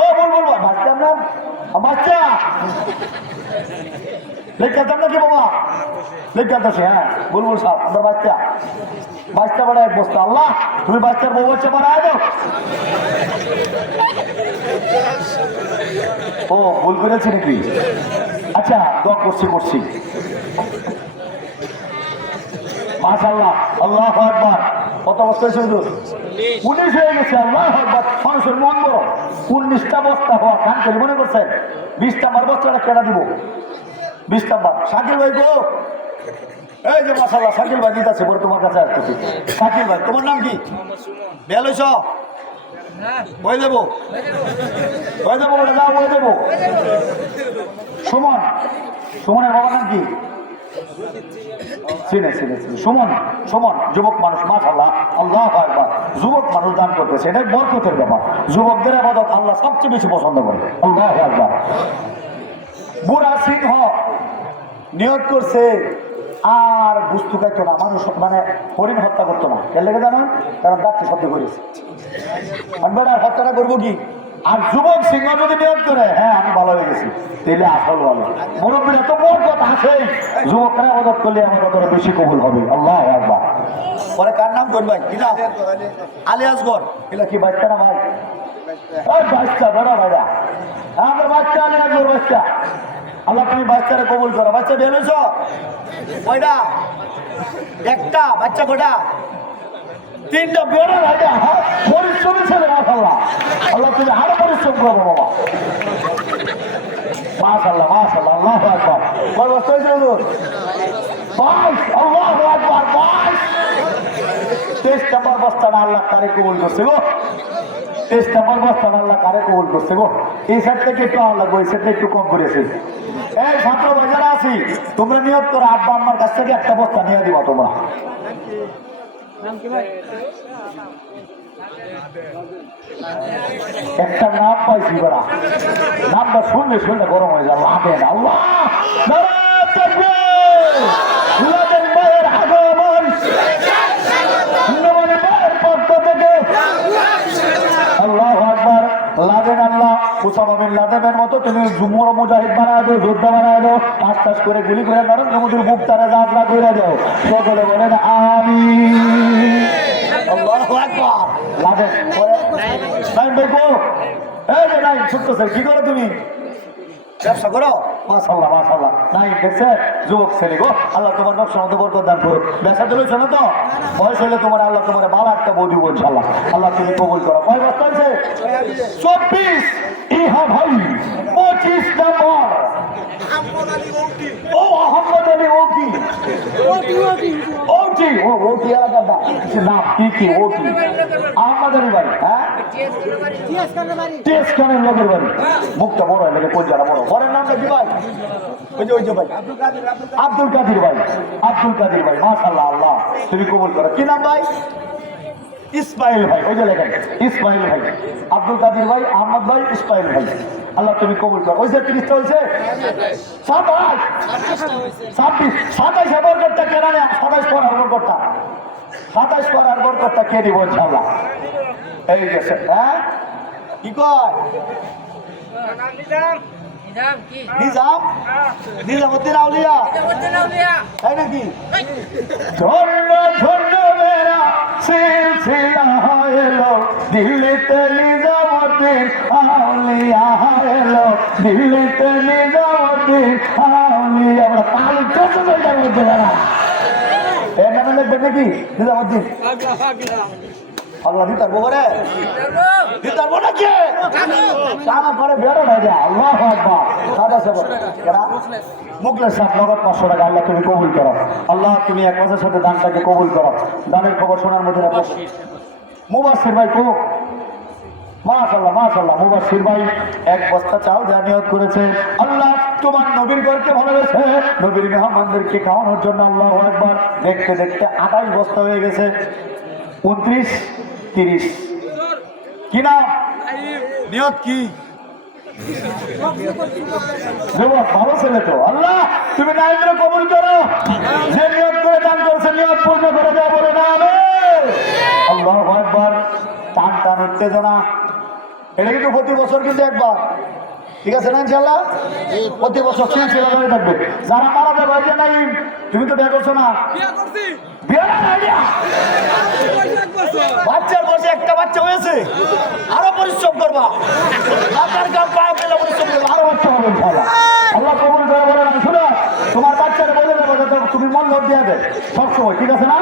ও বলবুল ভাই, বাচ্চা নাম বাচ্চা লেখাতাম নাকি বাবা? লেখাতেছি, হ্যাঁ বুলবুল সাহেব আপনার বাচ্চা, বাচ্চা বাড়া এক বস্তা। আল্লাহ তুমি বাচ্চার বউ বাচ্চা বাড়ায় দাও। ও ভুল করেছি নাকি? আচ্ছা দোয়া করছি। মাশাআল্লাহ, আল্লাহু আকবার। কত বস্তা হয়েছে হুজুর? 19 হয়ে গেছে। আল্লাহু আকবার। মানুষের মন বড়। 19টা বস্তা হওয়ার খান করে মনে করছেন? 20 নাম্বার বস্তাটা কেনা দিব, 20 নাম্বার। শাকিল ভাই গো, এই যে মাশাআল্লাহ শাকিল ভাই দিতেছে, পরে তোমার কাছে আসতেছি। শাকিল ভাই তোমার নাম কি? বেল হইছ? হয়ে যাবো, হয়ে যাবো, যাও হয়ে যাবো। সুমনের বাবার নাম কি? চিনে সুমন যুবক মানুষ, মাশাআল্লাহ, আল্লাহু আকবার। যুবক মানুষ দান করতেছে, এটা বরকতের ব্যাপার। যুবকদের ইবাদত আল্লাহ সবচেয়ে বেশি পছন্দ করে। আল্লাহু আকবার। বুড়া সিংহ নিয়ত করছে আর বুঝতে পারতো না, মানুষ মানে হরিণ হত্যা করতো না। এর লেগে জানো? কারণ ডাক্তি শব্দ করেছে, আমি আর হত্যাটা করবো কি? আর যুবক সিংহ যদি নিয়ত করে হ্যাঁ আমি ভালো হয়ে গেছি, তাহলে আসল ভালো। মুরব্বীরা তো মোট কথা আছে, যুবকরা আবাদত করলে আমাদের বেশি কবুল হবে। আল্লাহ আকবার। পরে কার নাম করবে ভাই? কি নাম? আলী আসগর। এগুলা কি বাচ্চা না ভাই? বাচ্চা বড় ভাইরা, আমার বাচ্চা আলী আসগর বাচ্চা। আল্লাহ তুমি বাচ্চারা কবুল করো। বাচ্চা বের হয়েছ কয়টা? একটা বাচ্চা কয়টা? 3টা বের ভাইটা। পরিশ্রমী ছেলে মাশাআল্লাহ, আল্লাহ তুমি আরো পরিশ্রম করো বাবা। মাশাআল্লাহ, আল্লাহু আকবার। কয় বছর হয়েছে হুজুর? 22। আল্লাহু আকবার, 22। 23 নম্বর বস্তাটা আল্লাহ কারে কবুল করছে গো। 23 নম্বর বস্তাটা আল্লাহ কারে কবুল করছে গো। এই সাইড থেকে একটু আল্লাহ গো, এই সাইডটা একটু কম করেছে। এই ছাত্র বাজারে আছি, তোমরা নিয়ত করো আব্বা আম্মার কাছ থেকে একটা বস্তা নিয়ে দিবা তোমরা। একটা নাম পাইছি বড়া, নামটা শুনলে গরম হয়ে যাবে। আবেন আল্লাহ নারায়ে তাকবীর, লাদেন ভাইয়ের আগমন, নবী ভাইয়ের পক্ষ থেকে আল্লাহু আকবার। লাদেন আল্লাহ উসামা বিন লাদেনের মতো তুমি জুমুর মুজাহিদ বানায় দাও, যোদ্ধা বানায় দাও, টাস করে গুলি করে নরেন্দ্র মোদীর বুক তারা যাত্রা করে দাও। সকলে বলেন আমিন। আল্লাহু আকবার। লাদেন নাইম ভাই গো, এই যে নাইম ছোট্ট স্যার কি করো তুমি? ব্যবসা করো? মাশাআল্লাহ নাই দেখছে যুবক ছেলে গো, আল্লাহ তোমার ব্যবসার মধ্যে বরকত দান করো। ব্যবসা চলেছ না তো? বয়স হলে তোমার আল্লাহ তোমার ভালো একটা বউ দিব ইনশাআল্লাহ। আল্লাহ তুমি কবুল করো। কয় বস্তা হয়েছে? 24। ইহা ভাই 25 নম্বর। ও আহমদ আলী ওকি, ওটি এলাকার নাম কি? ওটি আহমদ আলী বাড়ি। হ্যাঁ টেস্ট খানের লোকের বাড়ি। মুখটা বড় হয় লোকে পঞ্চারা বড়। ঘরের নামটা কি ভাই? ওই যে ভাই আব্দুল কাদির ভাই। মাশাআল্লাহ, আল্লাহ তুমি কবুল করো। কি নাম ভাই? ইসমাইল ভাই। ওই যে লেখেন ইসমাইল ভাই, আব্দুল কাদির ভাই, আহমদ ভাই, ইসমাইল ভাই। আল্লাহ তুমি কবুল করো। ওই যে 30টা হয়েছে, 27, 27 বরকতটা কেনা নেই। 27 পড়ার বরকতটা, 27 পড়ার বরকতটা কে দিব ইনশাআল্লাহ? এই গেছে। হ্যাঁ কি কয়? নিজামুদ্দিন আউলিয়া, তাই নাকি? ধন্য মেরা সিলসিলা এলো, দিল্লিতে নিজামুদ্দিন আউলিয়া এলো, দিল্লিতে নিজামুদ্দিন আউলিয়া। আমরা তাল চলতে যার মধ্যে যারা এর নামে লিখবেন নাকি? নিজামুদ্দিন আল্লাহ দিতার বরে দিতার বলে কে আমার ঘরে বেরো নাই যা। আল্লাহু আকবার। সাদা সব এরা মুখলেস সাহেব নগদ 500 টাকা আল্লাহ তুমি কবুল করো। আল্লাহ তুমি এক মাসের সাথে দানটাকে কবুল করো। দানের খবর শোনার মধ্যে মুবাশশির ভাই কো, মাশাআল্লাহ মুবাশশির ভাই 1 বস্তা চাল যা নিয়ত করেছে। আল্লাহ তোমার নবীর ঘরকে ভালোবেসে নবীর মেহমানদেরকে খাওয়ানোর জন্য। আল্লাহু আকবার। দেখতে 28 বস্তা হয়ে গেছে। 29, 30 কি নাম? নিয়ত কি? যুবক ভালো ছেলে তো। আল্লাহ তুমি নাইমরে কবুল করো, যে নিয়ত করে দান করছে নিয়ত পূর্ণ করে দেওয়া বলে না আমিন। আল্লাহু আকবার। টান টান উত্তেজনা, এটা কিন্তু প্রতি বছর কিন্তু একবার, ঠিক আছে না ইনশাআল্লাহ? প্রতি বছর সিলসিলা ধরে থাকবে। যারা মারা যাবে ভাই নাই, তুমি তো বিয়ে করছো না? বিয়ে না আইডিয়া। বাচ্চার বসে একটা বাচ্চা হয়েছে, আরো পরিশ্রম করবা, আপনার কাম পায়ে পেলে পরিশ্রম করবা, আরো বাচ্চা হবে ইনশাআল্লাহ। আল্লাহ কবুল করে বলে না, শুনো তোমার বাচ্চারে বলে দেবো যাতে তুমি মন লোক দিয়ে দেয় সবসময়, ঠিক আছে না?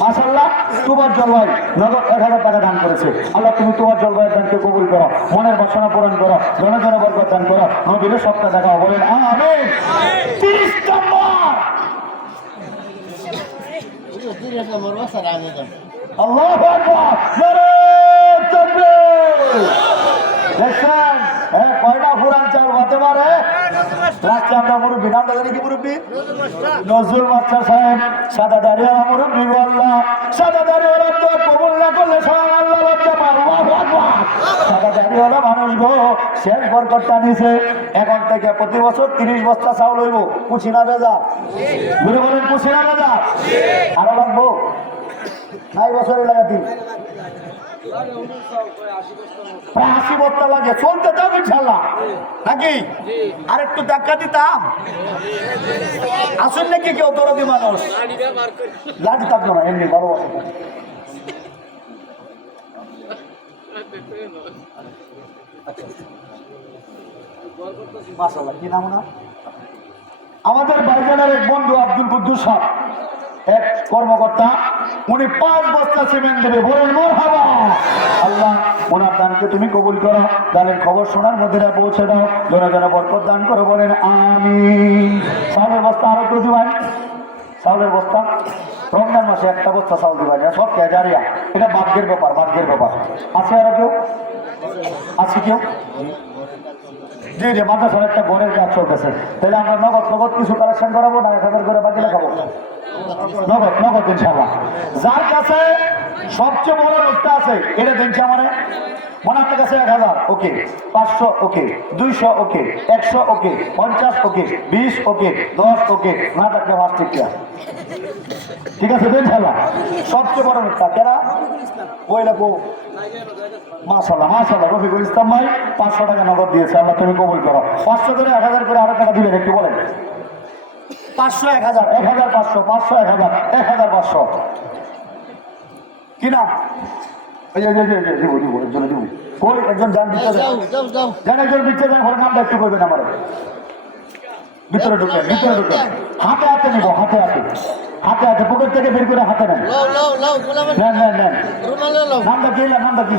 মাশাআল্লাহ তোমার জলবায়ু নগদ 1000 টাকা দান করেছে। আল্লাহ তুমি তোমার জলবায়ুর দানকে কবুল করো, মনের বাসনা পূরণ করো, জনে জনে বরকত দান করো, নবীর সপ্তাহ দেখাও বলেন আমিন। 30 নম্বর আল্লাহু আকবার, নারে তাকবীর। দেখছেন কয়টা পুরান চাল হতে পারে? রাখছে আমরা মুরব্বী, নামটা জানি কি মুরব্বী? নজরুল মাস্টার সাহেব। সাদা দাঁড়িয়ালা মুরব্বী গো আল্লাহ, সাদা দাঁড়িয়ালা তো কবুল না করলে স্বয়ং আল্লাহ লজ্জা পায়। আল্লাহু আকবার। সাদা দাঁড়িয়ালা মানুষ গো, শেষ বরকতটা নিছে। এখন থেকে প্রতি বছর 30 বস্তা চাউল হইব, কুচি না ভেজা। ঘুরে বলেন কুচি না ভেজা? আরো লাগবো নাই বছরে লাগাতি প্রায় 80 বস্তা লাগে, চলতে দাও ইনশাল্লাহ নাকি আর একটু ধাক্কা দিতাম? আসুন নাকি কেউ দরদি মানুষ? লাঠি থাকলো না, এমনি ভালোবাসা। মাশাআল্লাহ, কি নাম না? আমাদের বাইজানের এক বন্ধু আব্দুল কুদ্দুস সাহেব, এক কর্মকর্তা, উনি 5 বস্তা সিমেন্ট দেবে, বলেন মারহাবা। আল্লাহ ওনার দানকে তুমি কবুল করো, দানের খবর শোনার মধ্যে পৌঁছে দাও, জনে জনে বরকত দান করো, বলেন আমিন। চাউলের বস্তা আরো একটু দিবেন, চাউলের বস্তা রমজান মাসে একটা বস্তা চাউল দিবেন, সব কেজারিয়া, এটা ভাগ্যের ব্যাপার, ভাগ্যের ব্যাপার। আছে আরো কেউ? আছে কেউ? জি জি, মাদ্রাসার একটা ঘরের কাজ চলতেছে, তাহলে আমরা নগদ নগদ কিছু কালেকশন করাবো না, 1000 করে বাকি দেখাবো। নগদ নগদ ইনশাআল্লাহ। যার কাছে সবচেয়ে বড় নোটটা আছে এটা দিনছে আমার মনে আপনার কাছে 1000 ওকে, 500 ওকে, 200 ওকে, 100 ওকে, 50 ওকে, 20 ওকে, 10 ওকে, না থাকলে 5 টিকা, ঠিক আছে ইনশাআল্লাহ। সবচেয়ে বড় নোটটা কেনা ওই লাগবো। মাশাআল্লাহ মাশাআল্লাহ, রফিকুল ইসলাম ভাই 500 টাকা নগদ দিয়েছে, আল্লাহ তুমি কবুল করো। 500 করে 1000 করে আরো টাকা দিবেন, একটু বলেন। 500 1000 1500 500 1000 1500 কি নাম? একজন যান যান, একজন দিচ্ছে যান, নামটা একটু করবেন আমার ভিতরে ঢুকেন, ভিতরে ঢুকেন, হাতে হাতে নিব, হাতে হাতে হাতে হাতে পকেট থেকে বের করে হাতে নেন, নেন নেন নেন। নামটা কি? নামটা কি?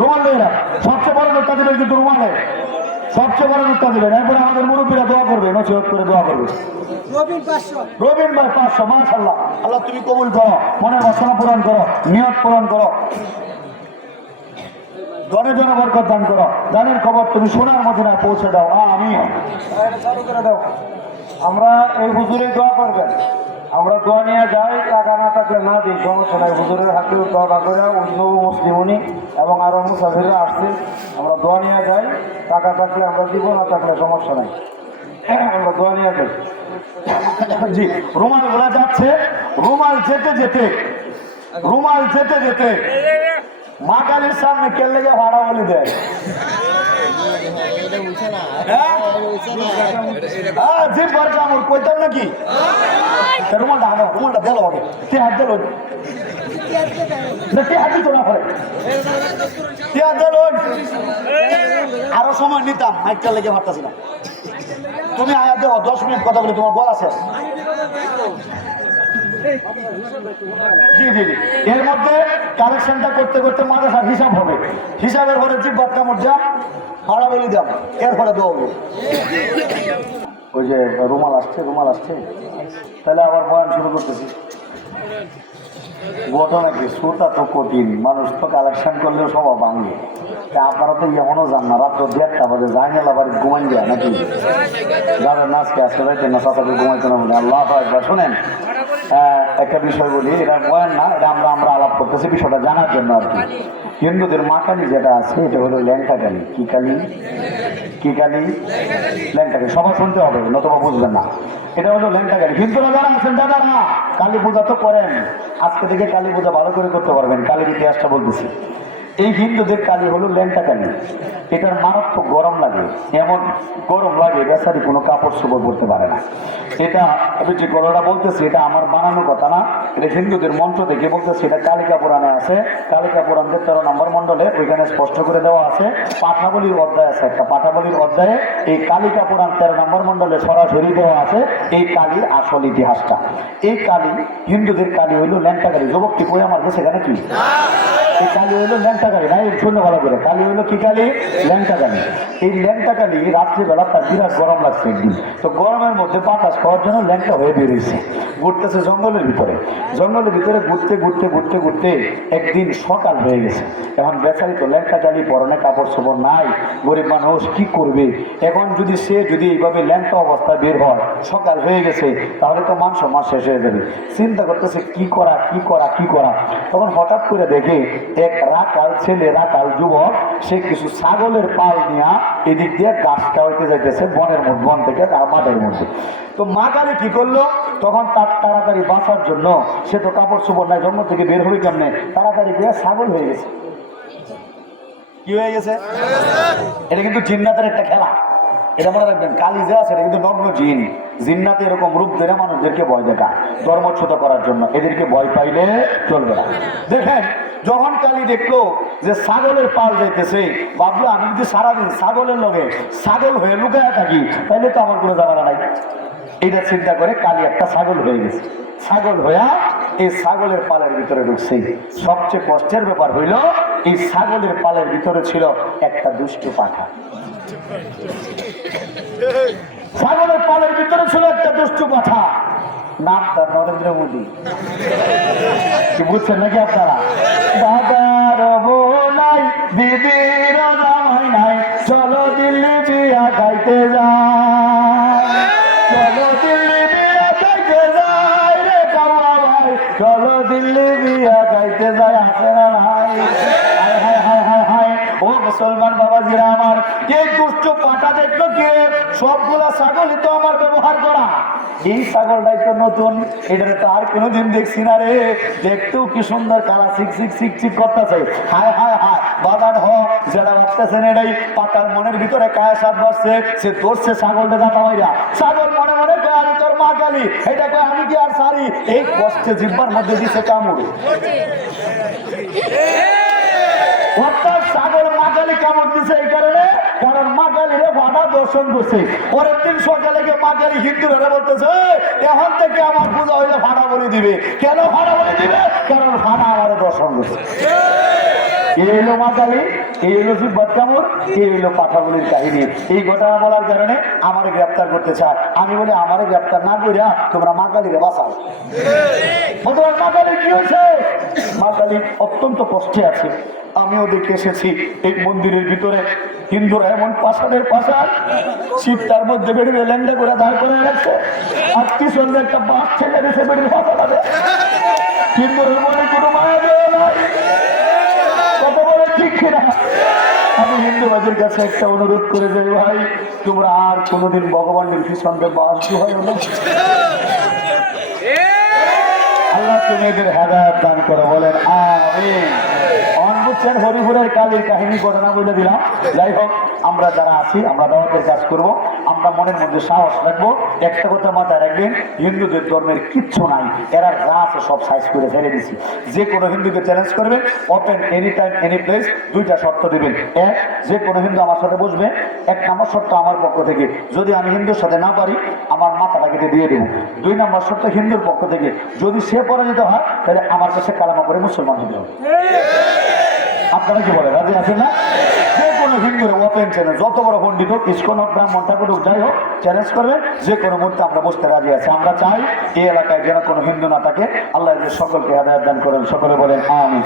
রুমাল দেয়। সবচেয়ে বড় নোটটা দিবেন কিন্তু রুমালে, সবচেয়ে বড় নোটটা দিবেন। এরপরে আমাদের মুরব্বীরা দোয়া করবে, নসিহত করে দোয়া করবে। রবিন ভাই 500, মাশাআল্লাহ। আল্লাহ তুমি কবুল করো, মনের বাসনা পূরণ করো, নিয়ত পূরণ করো, জনে জনে বরকত দান করো, দানের খবর তুমি সোনার মদিনা পৌঁছে দাও আমিন। চালু করে দাও। আমরা এই হুজুরে দোয়া করবেন, আমরা দোয়া নিয়ে যাই, টাকা না থাকলে না দিই, সমস্যা নাই। হুজুরের হাতেও দোয়া করে অন্য মুসলিম উনি এবং আরো মুসাফিররা আসছে, আমরা দোয়া নিয়ে যাই, টাকা থাকলে আমরা দিব, না থাকলে সমস্যা নাই, আমরা দোয়া নিয়ে যাই। জি, রুমাল বলা যাচ্ছে, রুমাল যেতে যেতে, রুমাল যেতে যেতে মা কালীর সামনে কে লেগে ভাড়া বলে দেয়। জিপ বার কামড় কইতাম নাকি? রুমালটা আনো, রুমালটা দিল ওকে, কে হাত দিল, কে হাত দিত না করে, কে হাত দিল। আরো সময় নিতাম, মাইকটা লেগে পারতাছি না। তুমি আয়া দেবো 10 মিনিট কথা বলে তোমার বলা শেষ। জি জি জি, এর মধ্যে কালেকশনটা করতে করতে মাদ্রাসার হিসাব হবে, হিসাবের পরে জিব্বাত কামড় যা ভাড়া বলি দাম, এরপরে দেওয়া হবে। ওই যে রুমাল আসছে, রুমাল আসছে, তাহলে আবার বয়ান শুরু করতেছি। ঘটনা কি, সুরটা তো কঠিন, মানুষ তো কালেকশন করলেও সব ভাঙবে। আপনারা তো এমনও যান না, রাত্র 1:30 বাজে যাই না, আবার ঘুমাই যায় নাকি? যাদের নাচকে আজকে যাইতেন না, সাথে ঘুমাইতে না বলে। আল্লাহ একবার শোনেন, একটা বিষয় বলি, এটা বয়ান না, এটা আমরা আলাপ করতেছি বিষয়টা জানার জন্য আর কি। হিন্দুদের মা কালী যেটা আছে এটা হলো ল্যাংটা কালী। কি কালী? কি কালী? ল্যাংটা কালী। সবার শুনতে হবে, নতুবা বুঝবেন না। এটা হলো ল্যাংটা কালী। হিন্দুরা যারা আছেন দাদারা, কালী পূজা তো করেন, আজকে থেকে কালী পূজা ভালো করে করতে পারবেন। কালীর ইতিহাসটা বলতেছি। এই হিন্দুদের কালী হলো ল্যাংটা কালী। এটার মারাত্মক গরম লাগে, এমন গরম লাগে বেচারি কোনো কাপড় চোপড় পরতে পারে না। এটা আমি যে গরমটা বলতেছি এটা আমার বানানো কথা না, এটা হিন্দুদের মন্ত্র দেখে বলতেছি। এটা কালিকা পুরাণে আছে, কালিকা পুরাণের 13 নম্বর মন্ডলে ওইখানে স্পষ্ট করে দেওয়া আছে। পাঠাবলির অধ্যায় আছে একটা, পাঠাবলির অধ্যায়ে এই কালিকা পুরাণ 13 নম্বর মন্ডলে সরাসরি দেওয়া আছে এই কালীর আসল ইতিহাসটা। এই কালী, হিন্দুদের কালী হইলো ল্যাংটা কালী। যুবকটি কই আমার কাছে এখানে কি? এই কালী হইলো ল্যাংটা কালী, না শূন্য ভালো করে। কালী হইলো কি কালী? ল্যাংটা কালী। এই ল্যাংটা কালী রাত্রিবেলা তার বিরাট গরম লাগছে একদিন, তো গরমের মধ্যে বাতাস খাওয়ার জন্য ল্যাংটা হয়ে বেরিয়েছে, ঘুরতেছে জঙ্গলের ভিতরে। জঙ্গলের ভিতরে ঘুরতে ঘুরতে ঘুরতে ঘুরতে একদিন সকাল হয়ে গেছে। এখন বেচারি তো ল্যাংটা কালী, পরনে কাপড় চোপড় নাই, গরিব মানুষ কি করবে? এখন যদি এইভাবে ল্যাংটা অবস্থায় বের হয়, সকাল হয়ে গেছে, তাহলে তো মান সম্মান শেষ হয়ে যাবে। চিন্তা করতেছে কি করা কি করা কি করা। তখন হঠাৎ করে দেখে এক রাখাল ছেলে, রাখাল যুবক, সে কিছু ছাগলের পাল নিয়ে এদিক দিয়ে গাছটা হইতে যাইতেছে বনের মধ্যে, বন থেকে মাঠের মধ্যে। তো মা কালী কি করলো, তখন তার তাড়াতাড়ি বাঁচার জন্য, সে তো কাপড় চোপড় নাই, জঙ্গল থেকে বের হয়ে কেমনে, তাড়াতাড়ি দিয়ে ছাগল হয়ে গেছে। কি হয়ে গেছে? এটা কিন্তু জিন্নাতের একটা খেলা, এটা মনে রাখবেন। কালী যে আছে এটা কিন্তু নগ্ন জিন। জিন্নাতে এরকম রূপ ধরে মানুষদেরকে ভয় দেখা, ধর্মচ্যুত করার জন্য। এদেরকে ভয় পাইলে চলবে না। দেখেন, যখন কালী দেখলো যে ছাগলের পাল যাইতেছে, ভাবলো আমি যদি সারাদিন ছাগলের লগে ছাগল হয়ে লুকায় থাকি তাহলে তো আমার কোনো ঝামেলা নাই। এটা চিন্তা করে কালী একটা ছাগল হয়ে গেছে। ছাগল হইয়া এই ছাগলের পালের ভিতরে ঢুকছে। সবচেয়ে কষ্টের ব্যাপার হইল, এই ছাগলের পালের ভিতরে ছিল একটা দুষ্টু পাঠা। ছাগলের পালের ভিতরে ছিল একটা দুষ্টু পাঠা, নাম তার নরেন্দ্র মোদী। কি বুঝছেন নাকি আপনারা? দাদার বউ নাই, দিদির জামাই নাই, চলো দিল্লি বিয়া খাইতে যাই, চলো দিল্লি বিয়া খাইতে যাই রে কাওয়া ভাই, চলো দিল্লি বিয়া খাইতে যাই। আছে না নাই? হায় হায় হায় হায় হায়। ও মুসলমান বাবাজিরা আমার, এই দুষ্ট পাটা দেখলো কে? সবগুলা ছাগলই তো আমার ব্যবহার করা। এই ছাগলটাই তো নতুন, এটা তো আর কোনোদিন দেখছি না রে। দেখতেও কি সুন্দর, কালা চিক চিক চিক চিক করতেছে। হায় হায় হায়, বাগান হ যেটা ভাবতেছেন এটাই। পাতার মনের ভিতরে কায়া সাত বাড়ছে, সে ধরছে ছাগলটা দাঁতা হইয়া। ছাগল মনে মনে কয় আমি তোর মা কালী, এটা কয় আমি কি আর সারি। এই কষ্টে জিব্বার মধ্যে দিছে কামড়। অর্থাৎ ছাগল মা কালী কামড় দিছে এই কারণে, কারণ মা কালীরে ভাড়া দর্শন করছে। পরের দিন সকালে গিয়ে মা কালী হিন্দুরা বলতেছে, এখন থেকে আমার পূজা হইলে ভাড়া বলে দিবে। কেন ভাড়া বলে দিবে? কারণ ভাড়া আমার দর্শন করছে। এই হলো মা কালী, এই হলো জিব্বার কামড়, এই হলো পাঠাবলির কাহিনী। এই ঘটনা বলার কারণে আমারে গ্রেপ্তার করতে চায়। আমি বলি আমারে গ্রেপ্তার না করিয়া তোমরা মা কালীকে বাঁচাও। মা কালী কি হয়েছে? মা কালী অত্যন্ত কষ্টে আছে। আমিও দেখে এসেছি এই মন্দিরের ভিতরে হিন্দুরা এমন পাষাণের পাষাণ, শীতটার মধ্যে বেরোবে ল্যাংডা করে দাঁড় করে রাখছে, আর কি সুন্দর একটা বাস ছেলে রেখে বেরোবে পাশাতে। হিন্দুরের মনে কোনো মায়া দেওয়া নাই, কত বলে ঠিক কিনা? আমি হিন্দুবাদের কাছে একটা অনুরোধ করে যাই, ভাই তোমরা আর কোনোদিন ভগবানের পিছনে বাস হয় না। আল্লাহ তুমি এদের হেদায়েত দান করে, বলেন আমিন। বুঝছেন, হরিপুরের কালীর কাহিনী ঘটনা বলে দিলাম। যাই হোক, আমরা যারা আছি আমরা দাওয়াতের কাজ করব, আমরা মনের মধ্যে সাহস রাখবো। একটা কথা মাথায় রাখবেন, হিন্দুদের ধর্মের কিচ্ছু নাই, এরা যা আছে সব সাইজ করে ছেড়ে দিচ্ছি। যে কোনো হিন্দুকে চ্যালেঞ্জ করবেন, open any time any place. দুইটা শর্ত দিবেন। এক, যে কোনো হিন্দু আমার সাথে বসবে, 1 নম্বর শর্ত আমার পক্ষ থেকে, যদি আমি হিন্দুর সাথে না পারি আমার মাথাটা কেটে দিয়ে দেবো। 2 নম্বর শর্ত হিন্দুর পক্ষ থেকে, যদি সে পরাজিত হয় তাহলে আমার কাছে কালামা করে মুসলমান হতে হবে। আপনারা কি বলেন, রাজি আছেন না? যে কোনো হিন্দুর ওপেন চ্যালেঞ্জ, যত বড় পণ্ডিত হোক, ইস্কন হোক, ব্রাহ্মণ ঠাকুর হোক, যাই হোক, চ্যালেঞ্জ করবে। যে কোনো মুহূর্তে আমরা বসতে রাজি আছি। আমরা চাই এই এলাকায় যেন কোনো হিন্দু না থাকে। আল্লাহ সকলকে হেদায়েত দান করেন। সকলে বলেন আমিন।